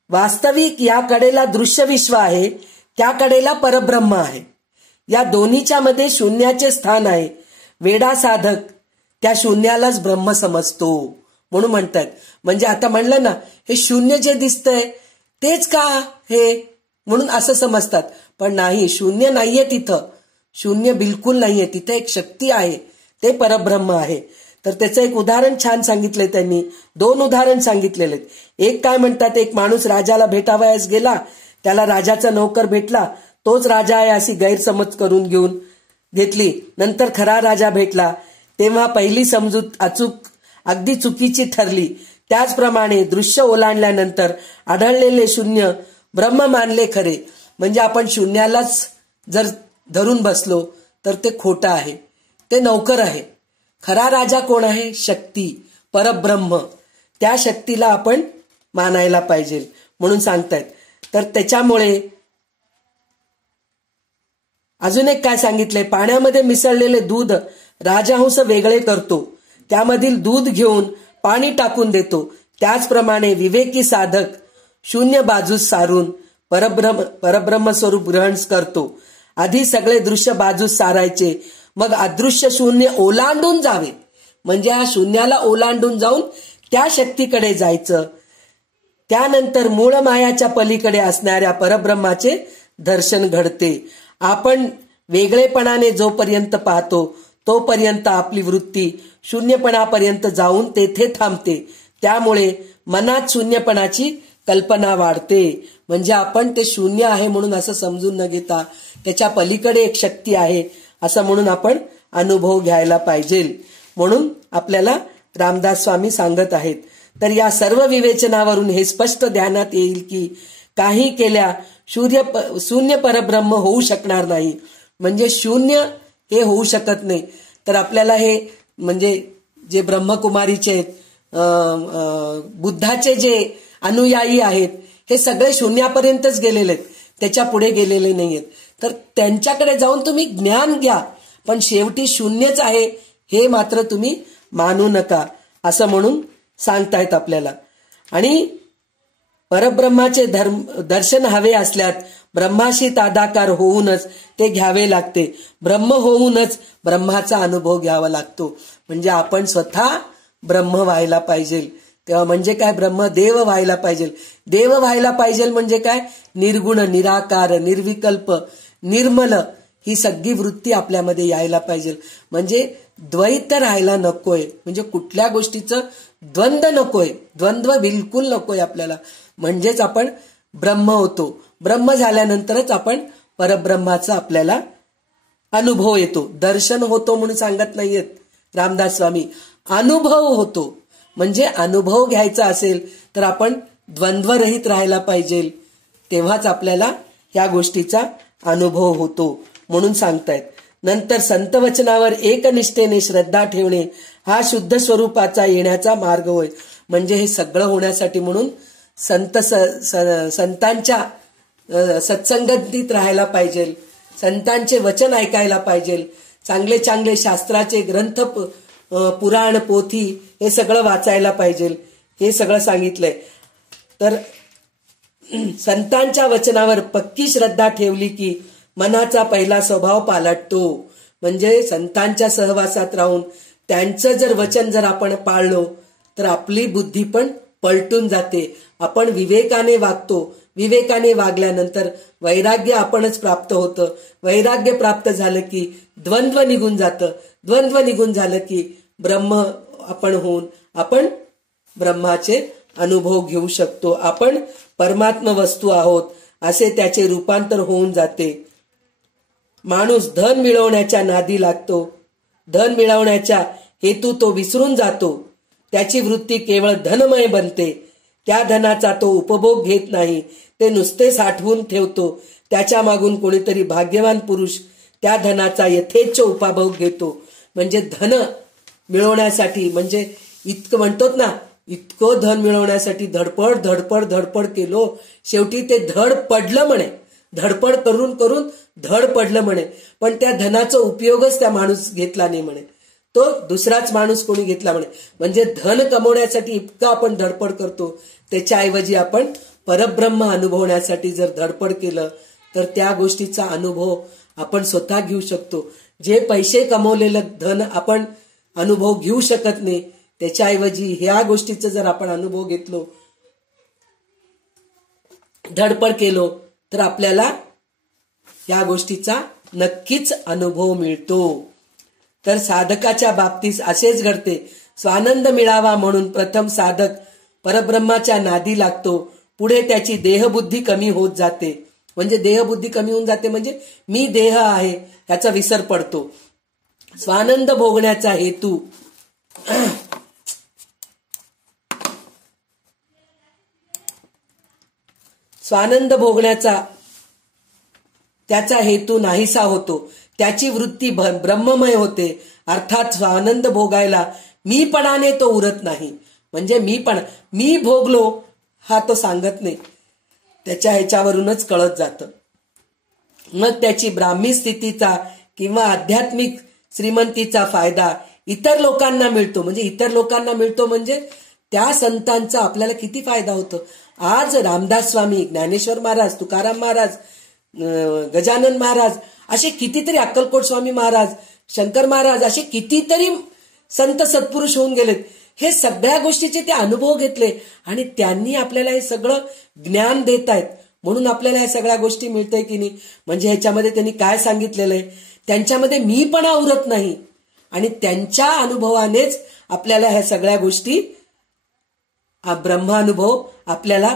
वास्तविक या कडेला दृश्य विश्व आहे, त्या कडेला परब्रह्म आहे. या दोन्हीच्या मध्ये शून्याचे स्थान आहे. वेडा साधक त्या शून्यालाच ब्रह्म समजतो म्हणून म्हणतात. म्हणजे आता म्हणलं ना, हे शून्य जे दिसतंय तेच का हे म्हणून असं समजतात, पण नाही, शून्य नाहीये तिथं, शून्य बिलकुल नाहीये, तिथे एक शक्ती आहे, ते परब्रह्म आहे. तर त्याचं एक उदाहरण छान सांगितलंय त्यांनी. 2 उदाहरण सांगितलेले. एक काय म्हणतात, एक माणूस राजाला भेटावयास गेला, त्याला राजाचा नोकर भेटला, तोच राजा आहे अशी गैरसमज करून घेतली. नंतर खरा राजा भेटला तेव्हा पहिली समजूत अगदी चुकीची ठरली. त्याचप्रमाणे दृश्य ओलांडल्यानंतर आढळलेले शून्य ब्रह्म मानले खरे. म्हणजे आपण शून्यालाच जर धरून बसलो तर ते खोटं आहे, ते नौकर आहे. खरा राजा कोण आहे? शक्ती, परब्रह्म. त्या शक्तीला आपण मानायला पाहिजे म्हणून सांगतायत. तर त्याच्यामुळे अजून एक काय सांगितलंय, पाण्यामध्ये मिसळलेले दूध राजहंस वेगळे करतो, त्यामधील दूध घेऊन पाणी टाकून देतो. त्याचप्रमाणे विवेकी साधक शून्य बाजूस सारून परब्रह्म स्वरूप ग्रहण करतो. आधी सगळे दृश्य बाजूस सारायचे, मग अदृश्य शून्य ओलांडून जावे. म्हणजे हा शून्याला ओलांडून जाऊन त्या शक्तीकडे जायचं. त्यानंतर मूळ मायाच्या पलीकडे असणाऱ्या परब्रह्माचे दर्शन घडते. आपण वेगळेपणाने जोपर्यंत पाहतो तोपर्यंत आपली वृत्ती शून्यपणापर्यंत जाऊन तेथे थांबते. त्यामुळे मनात शून्यपणाची कल्पना वाढते. म्हणजे आपण ते शून्य आहे म्हणून असं समजून न घेता त्याच्या पलीकडे एक शक्ती आहे असं म्हणून आपण अनुभव घ्यायला पाहिजे. म्हणून आपल्याला रामदास स्वामी सांगत आहेत. तर या सर्व विवेचनावरून हे स्पष्ट ध्यानात येईल की काही केल्या शून्य परब्रह्म होऊ शकणार नाही. म्हणजे शून्य हे होऊ शकत नाही. तर आपल्याला हे म्हणजे जे ब्रह्मकुमारीचे बुद्धाचे जे अनुयायी आहेत हे सगळे शून्यापर्यंतच गेलेले आहेत, त्याच्या पुढे गेलेले नाहीयेत. तर त्यांच्याकडे जाऊन तुम्ही ज्ञान घ्या, पण शेवटी शून्यच आहे हे मात्र तुम्ही मानू नका असं म्हणून सांगतायत आपल्याला. आणि परब्रह्माचे दर्शन हवे असल्यात ब्रह्माशी तादाकार होऊनच ते घ्यावे लागते. ब्रह्म होऊनच ब्रह्माचा अनुभव घ्यावा लागतो. म्हणजे आपण स्वतः ब्रह्म व्हायला पाहिजे. तेव्हा म्हणजे काय, ब्रह्मदेव व्हायला पाहिजे. देव व्हायला पाहिजे म्हणजे काय, निर्गुण, निराकार, निर्विकल्प, निर्मल ही सगळी वृत्ती आपल्यामध्ये यायला पाहिजे. म्हणजे द्वैत राहायला नकोय, म्हणजे कुठल्या गोष्टीचं द्वंद्व नकोय, द्वंद्व बिलकुल नकोय आपल्याला. म्हणजेच आपण ब्रह्म होतो. ब्रह्म झाल्यानंतरच आपण परब्रह्माचा आपल्याला अनुभव येतो. दर्शन होतो म्हणून सांगत नाहीयेत रामदास स्वामी, अनुभव होतो. म्हणजे अनुभव घ्यायचा असेल तर आपण द्वंद्वरहित राहायला पाहिजे, तेव्हाच आपल्याला या गोष्टीचा अनुभव होतो म्हणून सांगतायत. नंतर संतवचनावर एकनिष्ठेने श्रद्धा ठेवणे हा शुद्ध स्वरूपाचा येण्याचा मार्ग होय. म्हणजे हे सगळं होण्यासाठी म्हणून संतांच्या सत्संगतीत राहायला पाहिजे, संतांचे वचन ऐकायला पाहिजे, चांगले चांगले शास्त्राचे ग्रंथ, पुराण, पोथी हे सगळं वाचायला पाहिजे. हे सगळं सांगितलंय. तर संतांच्या वचनावर पक्की श्रद्धा ठेवली की मनाचा पहिला स्वभाव पालटतो. म्हणजे संतांच्या सहवासात राहून त्यांचं जर वचन जर आपण पाळलो तर आपली बुद्धी पण पलटून जाते. आपण विवेकाने वागतो. विवेकाने वागल्यानंतर वैराग्य आपणच प्राप्त होतं. वैराग्य प्राप्त झालं की द्वंद्व निघून जातं. द्वंद्व निघून झालं की ब्रह्म आपण होऊन आपण ब्रह्माचे अनुभव घेऊ शकतो. आपण परमात्म वस्तू आहोत असे त्याचे रूपांतर होऊन जाते. माणूस धन मिळवण्याच्या नादी लागतो. धन मिळवण्याच्या हेतू तो विसरून जातो. त्याची वृत्ती केवळ धनमय बनते. त्या धनाचा तो उपभोग घेत नाही, ते नुसते साठवून ठेवतो. त्याच्या मागून कोणीतरी भाग्यवान पुरुष त्या धनाचा यथेच्छ उपभोग घेतो. म्हणजे धन मिळवण्यासाठी, म्हणजे इतकं म्हणतोत ना इतकं धन मिळवण्यासाठी धडपड धडपड धडपड केलो, शेवटी ते धड पडलं म्हणे. धडपड करून करून धड पडलं म्हणे. पण त्या धनाचा उपयोगच त्या माणूस घेतला नाही म्हणे, तो दुसराच माणूस कोणी घेतला म्हणे. म्हणजे धन कमवण्यासाठी इतकं आपण धडपड करतो, त्याच्याऐवजी आपण परब्रह्म अनुभवण्यासाठी जर धडपड केलं तर त्या गोष्टीचा अनुभव आपण स्वतः घेऊ शकतो. जे पैसे कमवलेलं धन आपण अनुभव घेऊ शकत नाही, त्याच्याऐवजी ह्या गोष्टीचा जर आपण अनुभव घेतलो, धडपड केलो, तर आपल्याला या गोष्टीचा नक्कीच अनुभव मिळतो. तर साधकाच्या बाबतीत असेच घडते. स्वानंद मिळावा म्हणून प्रथम साधक परब्रह्माच्या नादी लागतो. पुढे त्याची देहबुद्धी कमी होत जाते. म्हणजे देहबुद्धी कमी होऊन जाते म्हणजे मी देह आहे याचा विसर पडतो. स्वानंद भोगण्याचा हेतू स्वानंद भोगण्याचा त्याचा हेतू नाहीसा होतो. त्याची वृत्ती ब्रह्ममय होते. अर्थात स्वानंद भोगायला मीपणाने तो उरत नाही. म्हणजे मी भोगलो हा तो सांगत नाही, त्याच्या ह्याच्यावरूनच कळत जातं. मग त्याची ब्राह्मी स्थितीचा किंवा आध्यात्मिक श्रीमंतीचा फायदा इतर लोकांना मिळतो. म्हणजे इतर लोकांना मिळतो म्हणजे त्या संतांचा आपल्याला किती फायदा होतो. आज रामदास स्वामी, ज्ञानेश्वर महाराज, तुकाराम महाराज, गजानन महाराज, असे कितीतरी, अक्कलकोट स्वामी महाराज, शंकर महाराज, असे कितीतरी संत सत्पुरुष होऊन गेलेत. हे सगळ्या गोष्टीचे ते अनुभव घेतले आणि त्यांनी आपल्याला हे सगळं ज्ञान देत आहेत, म्हणून आपल्याला या सगळ्या गोष्टी मिळतंय की नाही. म्हणजे ह्याच्यामध्ये त्यांनी काय सांगितलेलं आहे, त्यांच्यामध्ये मीपणा उरत नाही आणि त्यांच्या अनुभवानेच आपल्याला ह्या सगळ्या गोष्टी, ब्रह्मानुभव आपल्याला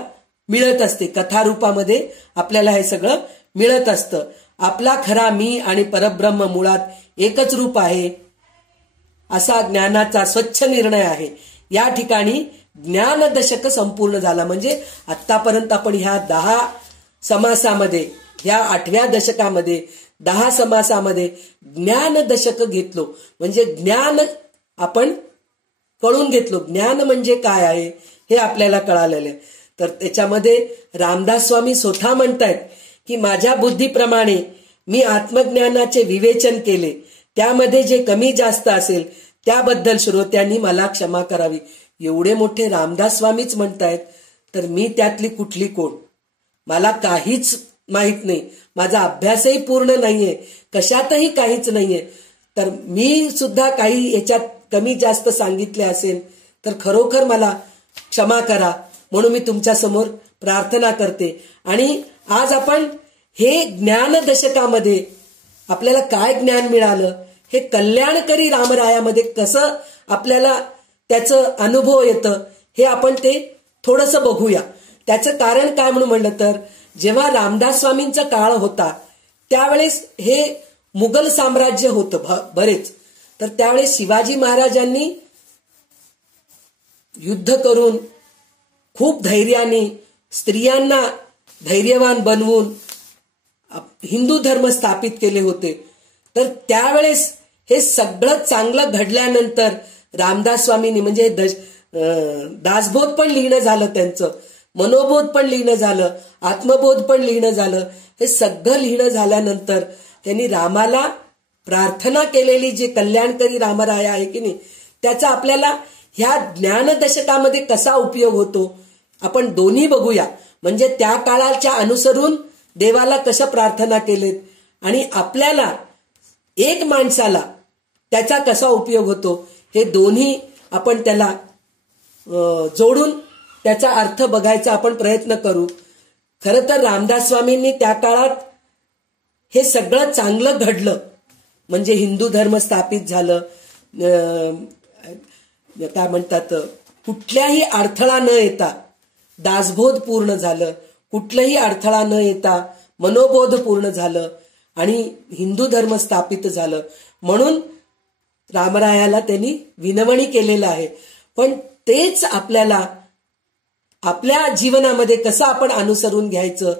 मिळत असते. कथारूपामध्ये आपल्याला हे सगळं मिळत असतं. आपला खरा मी आणि परब्रह्म मुळात एकच रूप आहे असा ज्ञानाचा स्वच्छ निर्णय आहे. या ठिकाणी ज्ञानदशक संपूर्ण झाला. म्हणजे आतापर्यंत आपण ह्या 10 समासामध्ये, ह्या 8व्या दशकामध्ये 10 समासामध्ये ज्ञानदशक घेतलो. म्हणजे ज्ञान आपण कळून घेतलो. ज्ञान म्हणजे काय आहे हे आपल्याला कळालेलं आहे. तर त्याच्यामध्ये रामदास स्वामी स्वतः म्हणतायत की माझ्या बुद्धीप्रमाणे मी आत्मज्ञानाचे विवेचन केले, त्यामध्ये जे कमी जास्त असेल त्याबद्दल श्रोत्यांनी मला क्षमा करावी. एवढे मोठे रामदास स्वामीच म्हणतायत, तर मी त्यातली कुठली कोण? मला काहीच माहित नाही, माझा अभ्यासही पूर्ण नाहीये, कशातही काहीच नाहीये. तर मी सुद्धा काही याच्यात कमी जास्त सांगितले असेल तर खरोखर मला क्षमा करा, म्हणून मी तुमच्या समोर प्रार्थना करते. आणि आज आपण हे ज्ञान दशकामध्ये आपल्याला काय ज्ञान मिळालं, हे कल्याणकरी रामरायामध्ये कसं आपल्याला त्याचं अनुभव येतं, हे आपण ते थोडंसं बघूया. त्याचं कारण काय म्हणून म्हणलं तर, जेव्हा रामदास स्वामींचा काळ होता त्यावेळेस हे मुघल साम्राज्य होतं बरेच. तर त्यावेळेस शिवाजी महाराजांनी युद्ध करून खूप धैर्याने स्त्रियांना धैर्यवान बनवून हिंदू धर्म स्थापित केले होते. तर त्यावेळेस हे सगळं चांगलं घडल्यानंतर रामदास स्वामींनी, म्हणजे दासबोध पण लिहिणं झालं, त्यांचं मनोबोध पण लिहिणं झालं, आत्मबोध पण लिहिणं झालं. हे सगळं लिहिणं झाल्यानंतर त्यांनी रामाला प्रार्थना केलेली जे कल्याणकरी रामराया आहे की नाही, त्याचा आपल्याला ह्या ज्ञानदशकामध्ये कसा उपयोग होतो आपण दोन्ही बघूया. म्हणजे त्या काळाच्या अनुसरून देवाला कसं प्रार्थना केलेत आणि आपल्याला एक माणसाला त्याचा कसा उपयोग होतो, हे दोन्ही आपण त्याला जोडून त्याचा अर्थ बघायचा आपण प्रयत्न करू. खरं तर रामदास स्वामींनी त्या काळात हे सगळं चांगलं घडलं, म्हणजे हिंदू धर्म स्थापित झालं, काय म्हणतात, कुठल्याही अडथळा न येता दासबोध पूर्ण झालं, कुठलाही अडथळा न येता मनोबोध पूर्ण झालं आणि हिंदू धर्म स्थापित झालं. म्हणून रामरायाला त्यांनी विनवणी केलेलं आहे. पण तेच आपल्याला आपल्या जीवनामध्ये कसं आपण अनुसरून घ्यायचं,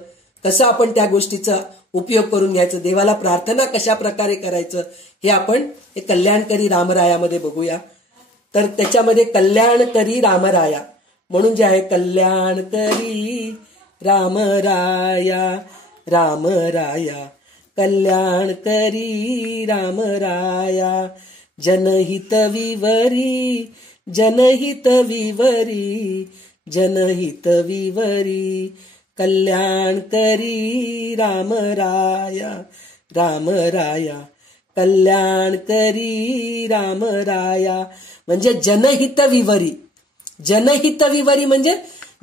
कसं आपण त्या गोष्टीचा उपयोग करून घ्यायचं, देवाला प्रार्थना कशा प्रकारे करायचं, हे आपण हे कल्याणकरी रामरायामध्ये बघूया. तर त्याच्यामध्ये कल्याण करी रामराया म्हणून जे आहे, कल्याण करी रामराया रामराया, कल्याण करी रामराया, जनहित विवरी जनहित विवरी जनहित विवरी, कल्याण करी रामराया रामराया, कल्याण करी रामराया. म्हणजे जनहित विवरी. जनहित विवरी म्हणजे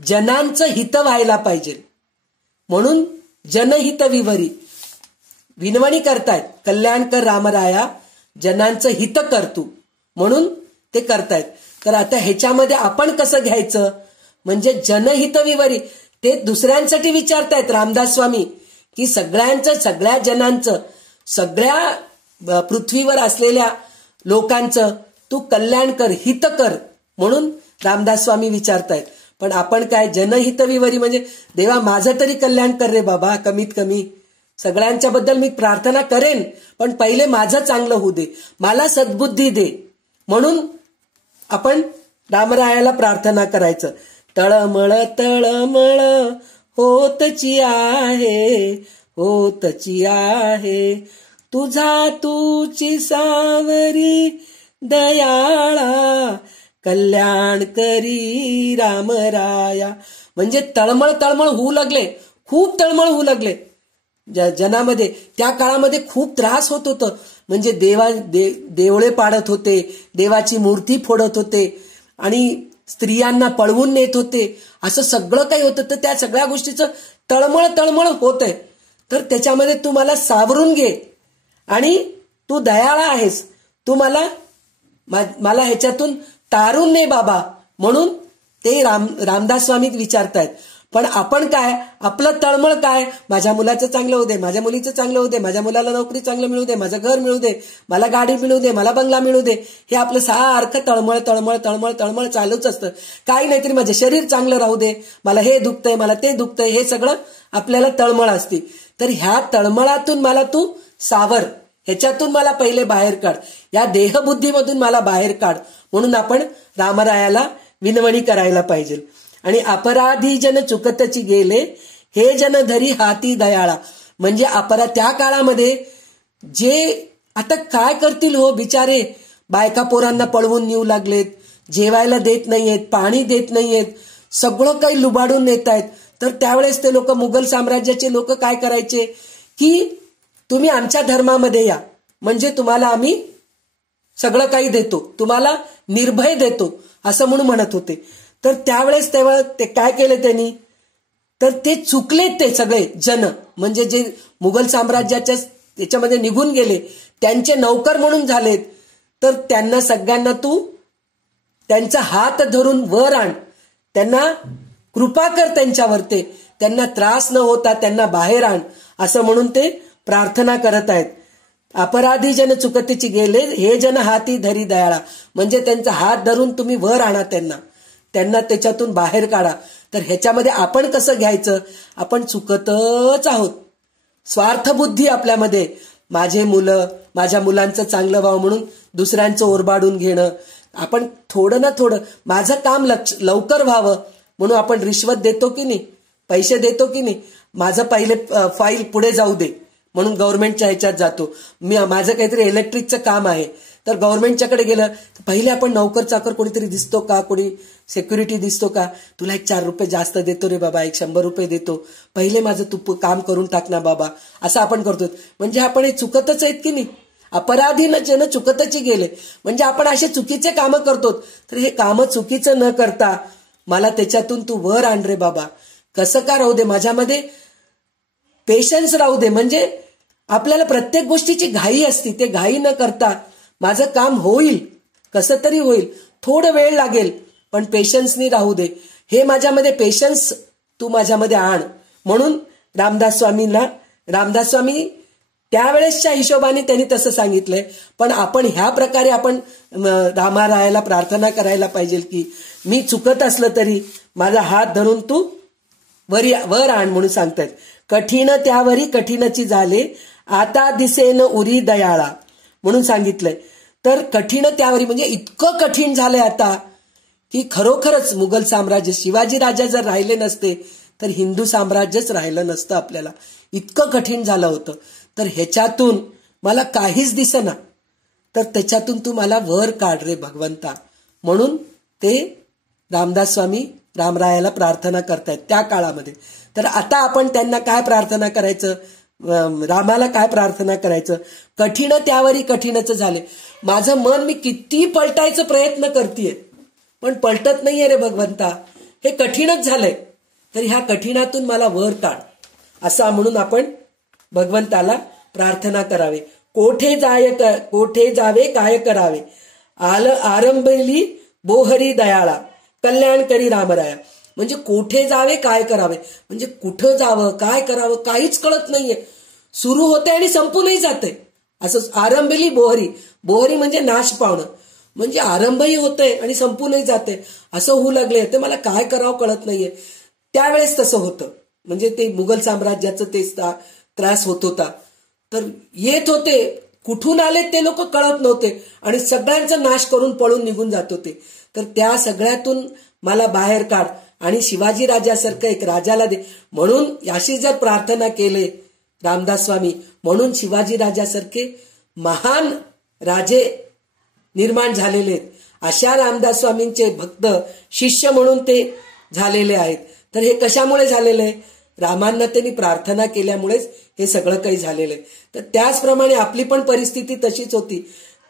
जनांचं हित व्हायला पाहिजे म्हणून जनहित विवरी. विनवणी करतायत, कल्याण कर रामराया, जनांचं हित कर तू म्हणून ते करतायत. तर आता ह्याच्यामध्ये आपण कसं घ्यायचं, म्हणजे जनहित विवरी. ते दुसऱ्यांसाठी विचारतायत रामदास स्वामी की सगळ्यांचं, सगळ्या जनांचं, सगळ्या पृथ्वीवर असलेल्या लोकांचं तू कल्याण कर, हित कर म्हणून रामदास स्वामी विचारतायत. पण आपण काय, जनहित विवरी म्हणजे देवा माझं तरी कल्याण कर रे बाबा, कमीत कमी सगळ्यांच्या बद्दल मी प्रार्थना करेन, पण पहिले माझं चांगलं होऊ दे, मला सद्बुद्धी दे म्हणून आपण रामरायाला प्रार्थना करायचं. तळमळ तळमळ होतची आहे होतची आहे, तुझा तूची सावरी दयाळा, कल्याण करी रामराया. म्हणजे तळमळ तळमळ होऊ लागले, खूप तळमळ होऊ लागले जनामध्ये. त्या काळामध्ये खूप त्रास होत होतं. म्हणजे देवळे पाडत होते, देवाची मूर्ती फोडत होते आणि स्त्रियांना पळवून नेत होते, असं सगळं काही होतं. तर त्या सगळ्या गोष्टीचं तळमळ तळमळ होत आहे. तर त्याच्यामध्ये तू मला सावरून घे आणि तू दयाळा आहेस, तू मला ह्याच्यातून तारून ने बाबा म्हणून ते रामदास स्वामी विचारतायत. पण आपण काय, आपलं तळमळ काय, माझ्या मुलाचं चांगलं होऊ दे, माझ्या मुलीचं चांगलं होऊ दे, माझ्या मुलाला नोकरी चांगलं मिळू दे, माझं घर मिळू दे, मला गाडी मिळू दे, मला बंगला मिळू दे, हे आपलं सारखं तळमळ तळमळ तळमळ तळमळ चालूच असतं. काही नाहीतरी माझं शरीर चांगलं राहू दे, मला हे दुखतंय, मला ते दुखतंय, हे सगळं आपल्याला तळमळ असते. तर ह्या तळमळातून मला तू सावर, ह्याच्यातून मला पहिले बाहेर काढ, या देहबुद्धीमधून मला बाहेर काढ म्हणून आपण रामरायाला विनवणी करायला पाहिजे. आणि अपराधी जन चुकतची गेले, हे जन धरी हाती दयाळा. म्हणजे त्या काळामध्ये जे आता काय करतील हो बिचारे, बायका पोरांना पळवून नेऊ लागलेत, जेवायला देत नाहीयेत, पाणी देत नाहीयेत, सगळं काही लुबाडून नेत आहेत. तर त्यावेळेस ते लोक, मुघल साम्राज्याचे लोक काय करायचे की तुम्ही आमच्या धर्मामध्ये या, म्हणजे तुम्हाला आम्ही सगळं काही देतो, तुम्हाला निर्भय देतो असं म्हणून म्हणत होते. तर त्यावेळेस तेव्हा ते काय केले त्यांनी, तर ते चुकलेत ते सगळे जन, म्हणजे जे मुघल साम्राज्याच्या त्याच्यामध्ये निघून गेले, त्यांचे नौकर म्हणून झालेत. तर त्यांना सगळ्यांना तू त्यांचा हात धरून वर आण, त्यांना कृपा कर त्यांच्यावर, त्यांना त्रास न होता त्यांना बाहेर आण असं म्हणून ते प्रार्थना करत आहेत. अपराधी जन चुकतेची गेले, हे जन हाती धरी दयाळा. म्हणजे त्यांचा हात धरून तुम्ही वर आणा, त्यांना त्याच्यातून बाहेर काढा. तर ह्याच्यामध्ये आपण कसं घ्यायचं, आपण चुकतच आहोत, स्वार्थबुद्धी आपल्यामध्ये, माझे मुलं, माझ्या मुलांचं चांगलं व्हावं म्हणून दुसऱ्यांचं ओरबाडून घेणं, आपण थोडं ना थोडं माझं काम लवकर व्हावं म्हणून आपण रिश्वत देतो की नाही, पैसे देतो की नाही, माझं पहिले फाईल पुढे जाऊ दे म्हणून गव्हर्नमेंटच्या ह्याच्यात जातो. माझं काहीतरी इलेक्ट्रिकचं काम आहे तर गव्हर्नमेंटच्याकडे गेलं तर पहिले आपण नोकर चाकर कोणीतरी दिसतो का, कोणी सिक्युरिटी दिसतो का, तुला 1 4 रुपये जास्त देतो रे बाबा, 100 रुपये देतो, पहिले माझं तू काम करून टाक ना बाबा, असं आपण करतो. म्हणजे आपण हे चुकतच आहेत की नाही. अपराधी न जन चुकतची गेले म्हणजे आपण असे चुकीचे कामं करतो. तर हे कामं चुकीचं न करता मला त्याच्यातून तू वर आण रे बाबा, कसं का राहू दे, माझ्यामध्ये पेशन्स राहू दे. म्हणजे आपल्याला प्रत्येक गोष्टीची घाई असते, ते घाई न करता माझं काम होईल, कसं तरी होईल, थोडं वेळ लागेल पण पेशन्सनी राहू दे, हे माझ्यामध्ये पेशन्स तू माझ्यामध्ये आण म्हणून रामदास स्वामी त्यावेळेसच्या हिशोबाने त्यांनी तसं सांगितलंय. पण आपण ह्या प्रकारे आपण रामरायाला प्रार्थना करायला पाहिजे की मी चुकत असलं तरी माझा हात धरून तू वर आण म्हणून सांगतायत. कठीण त्यावरी कठीणची झाले, आता दिसेन उरी दयाळा म्हणून सांगितलंय. तर कठीण त्यावरी म्हणजे इतकं कठीण झालंय आता की खरोखरच मुघल साम्राज्य, शिवाजी राजा जर राहिले नसते तर हिंदू साम्राज्यच राहिलं नसतं आपल्याला, इतकं कठीण झालं होतं. तर ह्याच्यातून मला काहीच दिसेना, तर त्याच्यातून तू मला वर काढ रे भगवंता. म्हणून ते रामदास स्वामी रामरायाला प्रार्थना करतायत त्या काळामध्ये. तर आता आपण त्यांना काय प्रार्थना करायचं, रामाला काय प्रार्थना करायचं, कठीण त्यावरी कठीणच झाले. माझं मन मी किती पलटायचा प्रयत्न करतेय पण पलटत नाहीये रे भगवंता, हे कठीणच झालंय. तर ह्या कठीणातून मला वर काढ असा म्हणून आपण भगवंताला प्रार्थना करावे. कोठे जावे काय करावे, आरंभली बोहरी दयाळा, कल्याण करी रामराया. म्हणजे कोठे जावे काय करावे, म्हणजे कुठं जावं काय करावं काहीच कळत नाहीये. सुरू होते आणि संपूनही जाते. असं आरंभली बोहरी, बोहरी म्हणजे नाश पावणं, म्हणजे आरंभही होतंय आणि संपूनही जाते असं होऊ लागले. ते मला काय करावं कळत नाहीये. त्यावेळेस तसं होतं, म्हणजे ते मुघल साम्राज्याचं ते त्रास होत होता. तर येत होते, कुठून आले ते लोक कळत नव्हते आणि सगळ्यांचा नाश करून पळून निघून जात होते. तर त्या सगळ्यातून मला बाहेर काढ आणि शिवाजी राजासारखं एक राजाला दे. म्हणून अशी जर प्रार्थना केले रामदास स्वामी, म्हणून शिवाजी राजासारखे महान राजे निर्माण झालेले आहेत. अशा रामदास स्वामींचे भक्त शिष्य म्हणून ते झालेले आहेत. तर हे कशामुळे झालेले आहे, रामांना त्यांनी प्रार्थना केल्यामुळेच हे सगळं काही झालेलं आहे. तर त्याचप्रमाणे आपली पण परिस्थिती तशीच होती.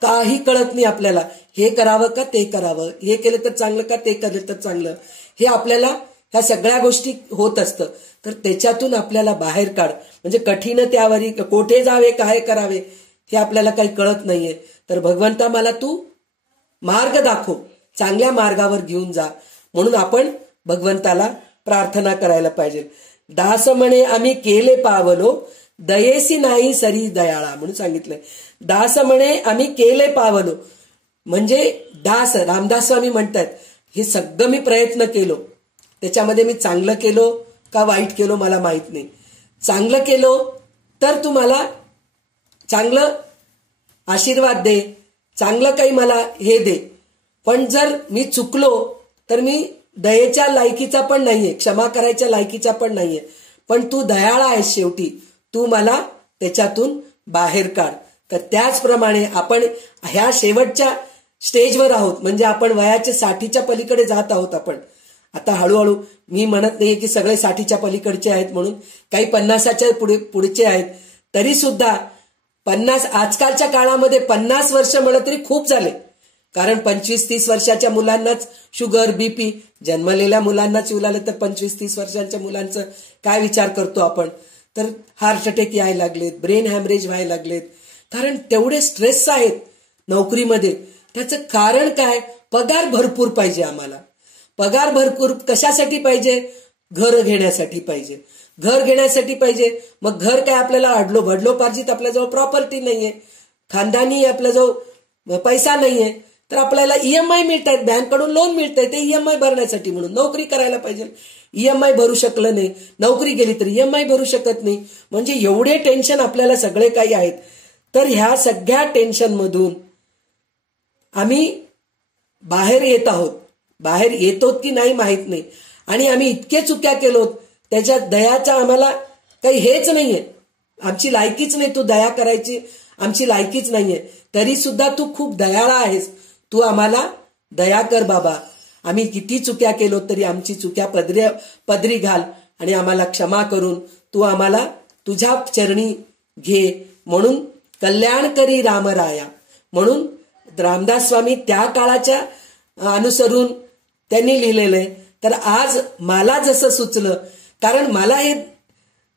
काही कळत नाही आपल्याला, हे करावं का ते करावं, हे केलं तर चांगलं का ते केलं तर चांगलं, हे आपल्याला ह्या सगळ्या गोष्टी होत असतं. तर त्याच्यातून आपल्याला बाहेर काढ. म्हणजे कठीण त्यावरी कोठे जावे काय करावे हे आपल्याला काही कळत नाहीये. तर भगवंता मला तू मार्ग दाखव, चांगल्या मार्गावर घेऊन जा. म्हणून आपण भगवंताला प्रार्थना करायला पाहिजे. दास म्हणे आम्ही केले पावलो, दयेसी नाही सरी दयाळा म्हणून सांगितलंय. दास म्हणे आम्ही केले पावलो, म्हणजे दास रामदास स्वामी म्हणतात हे सगळं मी प्रयत्न केलो, त्याच्यामध्ये मी चांगलं केलो का वाईट केलो मला माहित नाही. चांगलं केलो तर तू मला चांगलं आशीर्वाद दे, चांगलं काही मला हे दे. पण जर मी चुकलो तर मी दयेच्या लायकीचा पण नाहीये, क्षमा करायच्या लायकीचा पण नाहीये. पण तू दयाळा आहेस, शेवटी तू मला त्याच्यातून बाहेर काढ. तर त्याचप्रमाणे आपण ह्या शेवटच्या स्टेजवर आहोत, म्हणजे आपण वयाच्या 60च्या पलीकडे जात आहोत. आपण आता हळूहळू, मी म्हणत नाहीये की सगळे 60च्या पलीकडचे आहेत म्हणून, काही 50च्या पुढचे आहेत. तरी सुद्धा 50 आजकालच्या काळामध्ये 50 वर्ष म्हणत तरी खूप झाले. कारण 25-30 वर्षाच्या मुलांनाच शुगर बीपी, जन्मलेल्या मुलांनाच येऊ लागले, तर 25-30 वर्षांच्या मुलांचं काय विचार करतो आपण. तर हार्ट अटॅक यायला लागलेत, ब्रेन हॅमरेज व्हायला लागलेत, कारण तेवढे स्ट्रेस आहेत नोकरीमध्ये. त्याचं कारण काय, पगार भरपूर पाहिजे आम्हाला. पगार भरपूर कशासाठी पाहिजे, घर घेण्यासाठी पाहिजे. घर घेण्यासाठी पाहिजे, मग घर काय आपल्याला अडलो पार्जित आपल्याजवळ प्रॉपर्टी नाहीये, खानदानी आपल्याजवळ पैसा नाहीये, तर आपल्याला ईएमआय मिळत आहेत, बँककडून लोन मिळत आहे, ते ईएमआय भरण्यासाठी. म्हणून नोकरी करायला पाहिजे. ईएमआय भरू शकलं नाही, नोकरी गेली तर ईएमआय भरू शकत नाही. म्हणजे एवढे टेन्शन आपल्याला सगळे काही आहेत. तर ह्या सगळ्या टेन्शन मधून आम्ही बाहेर येत आहोत. बाहेर येतो की नाही माहित नाही. आणि आम्ही इतके चुक्या केलोत, त्याच्या दयाचा आम्हाला काही हेच नाहीये, आमची लायकीच नाही, तू दया करायची आमची लायकीच नाहीये. तरी सुद्धा तू खूप दयाळा आहेस, तू आम्हाला दया कर बाबा. आम्ही किती चुक्या केलो तरी आमची चुक्या पदरी घाल आणि आम्हाला क्षमा करून तू आम्हाला तुझ्या चरणी घे. म्हणून कल्याण करी रामराया. म्हणून रामदास स्वामी त्या काळाच्या अनुसरून त्यांनी लिहिलेलं आहे. तर आज मला जसं सुचलं, कारण मला हे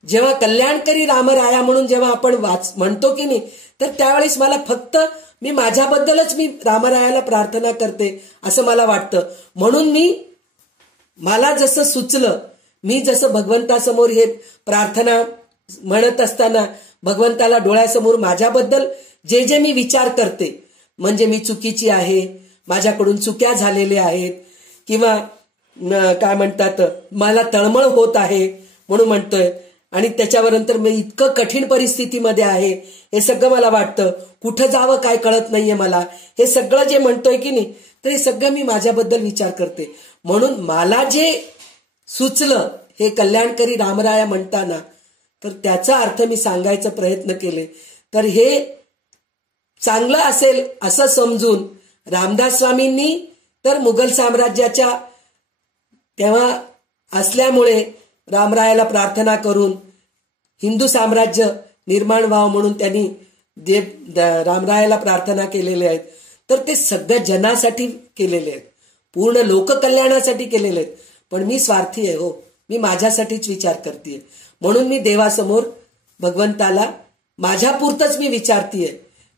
जेव्हा कल्याणकरी रामराया म्हणून जेव्हा आपण म्हणतो की नाही, तर त्यावेळेस मला फक्त मी माझ्याबद्दलच मी रामरायाला प्रार्थना करते असं मला वाटतं. म्हणून मला जसं सुचलं, मी जसं भगवंतासमोर हे प्रार्थना म्हणत असताना भगवंताला डोळ्यासमोर माझ्याबद्दल जे जे मी विचार करते, म्हणजे मी चुकीची आहे, माझ्याकडून चुक्या झालेल्या आहेत, किंवा काय म्हणतात मला तळमळ होत आहे म्हणून म्हणतोय, आणि त्याच्यानंतर मी इतकं कठीण परिस्थितीमध्ये आहे, हे सगळं मला वाटतं, कुठं जावं काय कळत नाहीये मला, हे सगळं जे म्हणतोय की नाही, तर हे सगळं मी माझ्याबद्दल विचार करते. म्हणून मला जे सुचलं हे कल्याणकरी रामराया म्हणताना, तर त्याचा अर्थ मी सांगायचा प्रयत्न केले. तर हे चांगलं असेल असं समजून रामदास स्वामींनी तर मुघल साम्राज्याच्या तेव्हा असल्यामुळे रामरायाला प्रार्थना करून हिंदू साम्राज्य निर्माण व्हावं म्हणून त्यांनी जे रामरायाला प्रार्थना केलेले आहेत, तर ते सगळ्या जनासाठी केलेले आहेत, पूर्ण लोककल्याणासाठी केलेले आहेत. पण मी स्वार्थी आहे हो, मी माझ्यासाठीच विचार करते. म्हणून मी देवासमोर भगवंताला माझ्यापुरतंच मी विचारतीये,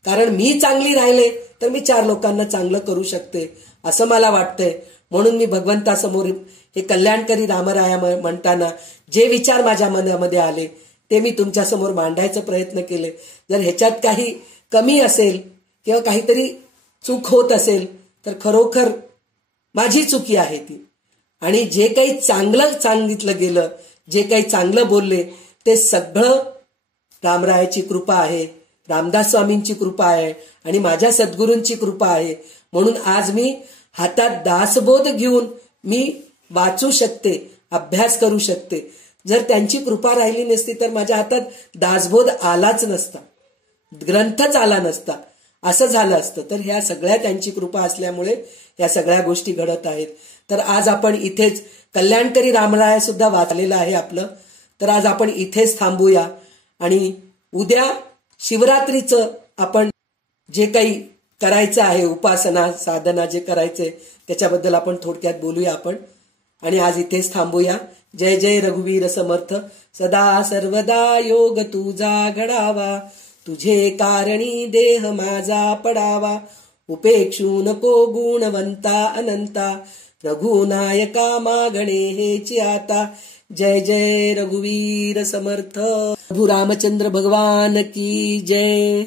कारण मी चांगली राहिले तर मी 4 लोकांना चांगलं करू शकते असं मला वाटतंय. म्हणून मी भगवंतासमोर हे कल्याणकरी रामराया म्हणताना जे विचार माझ्या मनामध्ये आले ते मी तुमच्यासमोर मांडायचा प्रयत्न केले. जर ह्याच्यात काही कमी असेल किंवा काहीतरी चूक होत असेल तर खरोखर माझी चुकी आहे ती. आणि जे काही चांगलं सांगितलं गेलं, जे काही चांगलं बोलले, ते सगळं रामरायाची कृपा आहे, रामदास स्वामींची कृपा आहे आणि माझ्या सद्गुरूंची कृपा आहे. म्हणून आज मी हातात दासबोध घेऊन मी वाचू शकते, अभ्यास करू शकते. जर त्यांची कृपा राहिली नसती तर माझ्या हातात दासबोध आलाच नसता, ग्रंथच आला नसता, असं झालं असतं. तर ह्या सगळ्या त्यांची कृपा असल्यामुळे या सगळ्या गोष्टी घडत आहेत. तर आज आपण इथेच कल्याणकरी रामराया सुद्धा वाचलेलं आहे आपलं. तर आज आपण इथेच थांबूया आणि उद्या शिवरात्रीचं आपण जे काही करायचं आहे, उपासना साधना जे करायचंय त्याच्याबद्दल आपण थोडक्यात बोलूया आपण. आणि आज इथेच थांबूया. जय जय रघुवीर समर्थ. सदा सर्वदा योग तुझा घडावा, तुझे कारणी देह माझा पडावा. उपेक्षू नको गुणवंता अनंता, रघुनायका मागणे हेची आता. जय जय रघुवीर समर्थ. प्रभु रामचंद्र भगवान की जय.